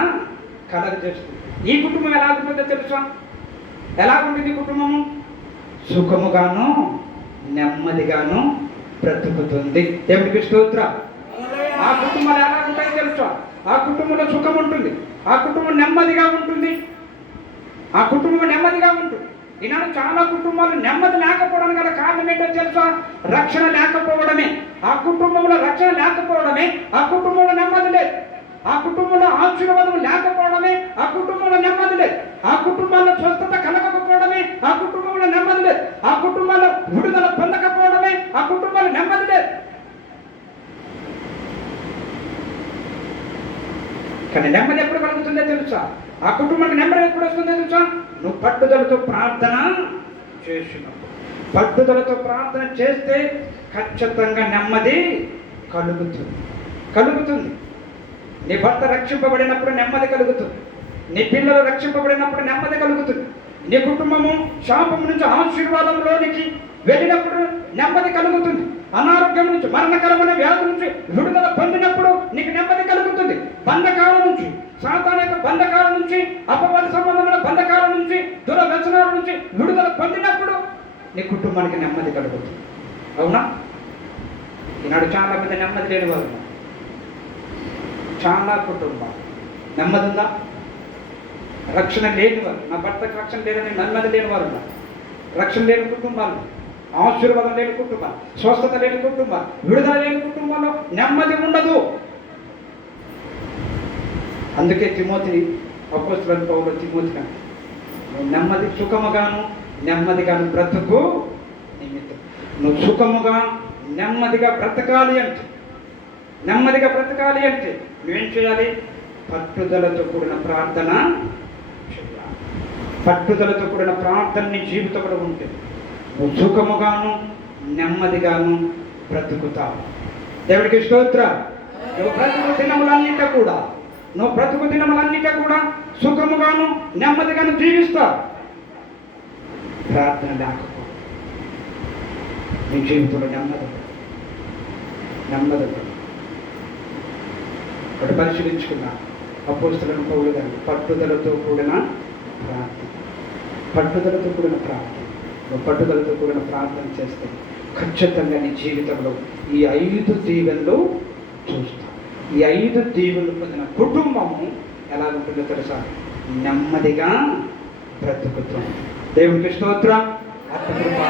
కలగజేస్తుంది. ఈ కుటుంబం ఎలాగుంటుందో తెలుసా? ఎలాగుంటుంది కుటుంబము? సుఖముగాను నెమ్మదిగాను బ్రతుకుతుంది. దేవుడికి స్తోత్రం. ఆ కుటుంబాలు ఎలా ఉంటాయో తెలుసా? ఆ కుటుంబంలో సుఖం ఉంటుంది, ఆ కుటుంబం నెమ్మదిగా ఉంటుంది, ఆ కుటుంబం నెమ్మదిగా ఉంటుంది. ఈనాడు చాలా కుటుంబాలు నెమ్మది లేకపోవడానికి గల కారణం ఏంటో తెలుసా? రక్షణ లేకపోవడమే. ఆ కుటుంబంలో రక్షణ లేకపోవడమే, ఆ కుటుంబంలో నెమ్మది లేదు. ఆ కుటుంబంలో ఆశీర్వాదం లేకపోవడమే ఆ కుటుంబంలో నెమ్మది లేదు. ఆ కుటుంబాల్లో స్వస్థత కలగకపోవడమే ఆ కుటుంబంలో నెమ్మది లేదు. ఆ కుటుంబాల్లో విడుదల పొందకపోవడమే ఆ కుటుంబాల్లో నెమ్మది లేదు. కానీ నెమ్మది ఎప్పుడు కలుగుతుందో తెలుసా? ఆ కుటుంబానికి నెమ్మది ఎప్పుడు వస్తుందో తెలుసా? నువ్వు పట్టుదలతో ప్రార్థన చేసినప్పుడు. పట్టుదలతో ప్రార్థన చేస్తే ఖచ్చితంగా నెమ్మది కలుగుతుంది. నీ భర్త రక్షింపబడినప్పుడు నెమ్మది కలుగుతుంది. నీ పిల్లలు రక్షింపబడినప్పుడు నెమ్మది కలుగుతుంది. నీ కుటుంబము శాపం నుంచి ఆశీర్వాదంలోనికి వెళ్ళినప్పుడు నెమ్మది కలుగుతుంది. అనారోగ్యం నుంచి, మరణకరమైన వ్యాధి నుంచి విడుదల పొందినప్పుడు నీకు నెమ్మది కలుగుతుంది. బంధకాల నుంచి, సాతానిక బంధకాల నుంచి, అపవాద సంబంధమైన బంధకాల నుంచి, దురవ్యసనాల నుంచి విడుదల పొందినప్పుడు నీ కుటుంబానికి నెమ్మది కలుగుతుంది. అవునా? ఈనాడు చాలా మంది నెమ్మది లేని వారు ఉన్నారు. చాలా కుటుంబం నెమ్మది ఉందా? రక్షణ లేని వారు, నా భర్తకు రక్షణ లేదని నెమ్మది లేని వారు ఉన్నారు. రక్షణ లేని కుటుంబాలు, ఆశీర్వాదం లేని కుటుంబాలు, స్వస్థత లేని కుటుంబాలు, విడుదల లేని కుటుంబంలో నెమ్మది ఉండదు. అందుకే తిమోతి అపోస్తలుడైన పౌలు తిమోతిని నువ్వు నెమ్మది సుఖముగాను నెమ్మదిగాను బ్రతుకు నిమిత్తం. నువ్వు సుఖముగా నెమ్మదిగా బ్రతకాలి అంటే నువ్వేం చేయాలి? పట్టుదలతో కూడిన ప్రార్థన చేయాలి. పట్టుదలతో కూడిన ప్రార్థన నీ జీవితంలో ఉంటే నువ్వు సుఖముగాను నెమ్మదిగాను బ్రతుకుతావు. దేవుడికి స్తోత్రం. నువ్వు బ్రతుకు దినములన్నిట కూడా సుఖముగాను నెమ్మదిగాను జీవిస్తావు. ప్రార్థన లేకపోతే నీ జీవితంలో నెమ్మది ఒకటి పరిశీలించుకున్నా. అపోస్తలుడైన పౌలు గారు పట్టుదలతో కూడిన పట్టుదలతో కూడిన ప్రార్థన చేస్తే ఖచ్చితంగా నీ జీవితంలో ఈ 5 దీవెనలు చూస్తాం. ఈ 5 దీవెనలు పొందిన కుటుంబము ఎలా ఉంటుందో తెలుసా? నెమ్మదిగా బ్రతుకుతుంది. దేవునికి స్తోత్రం. ఆత్మకృప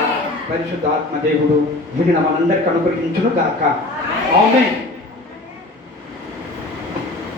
పరిశుద్ధాత్మ దేవుడు విని మనందరికీ అనుగ్రహించును గాక. ఆమేన్.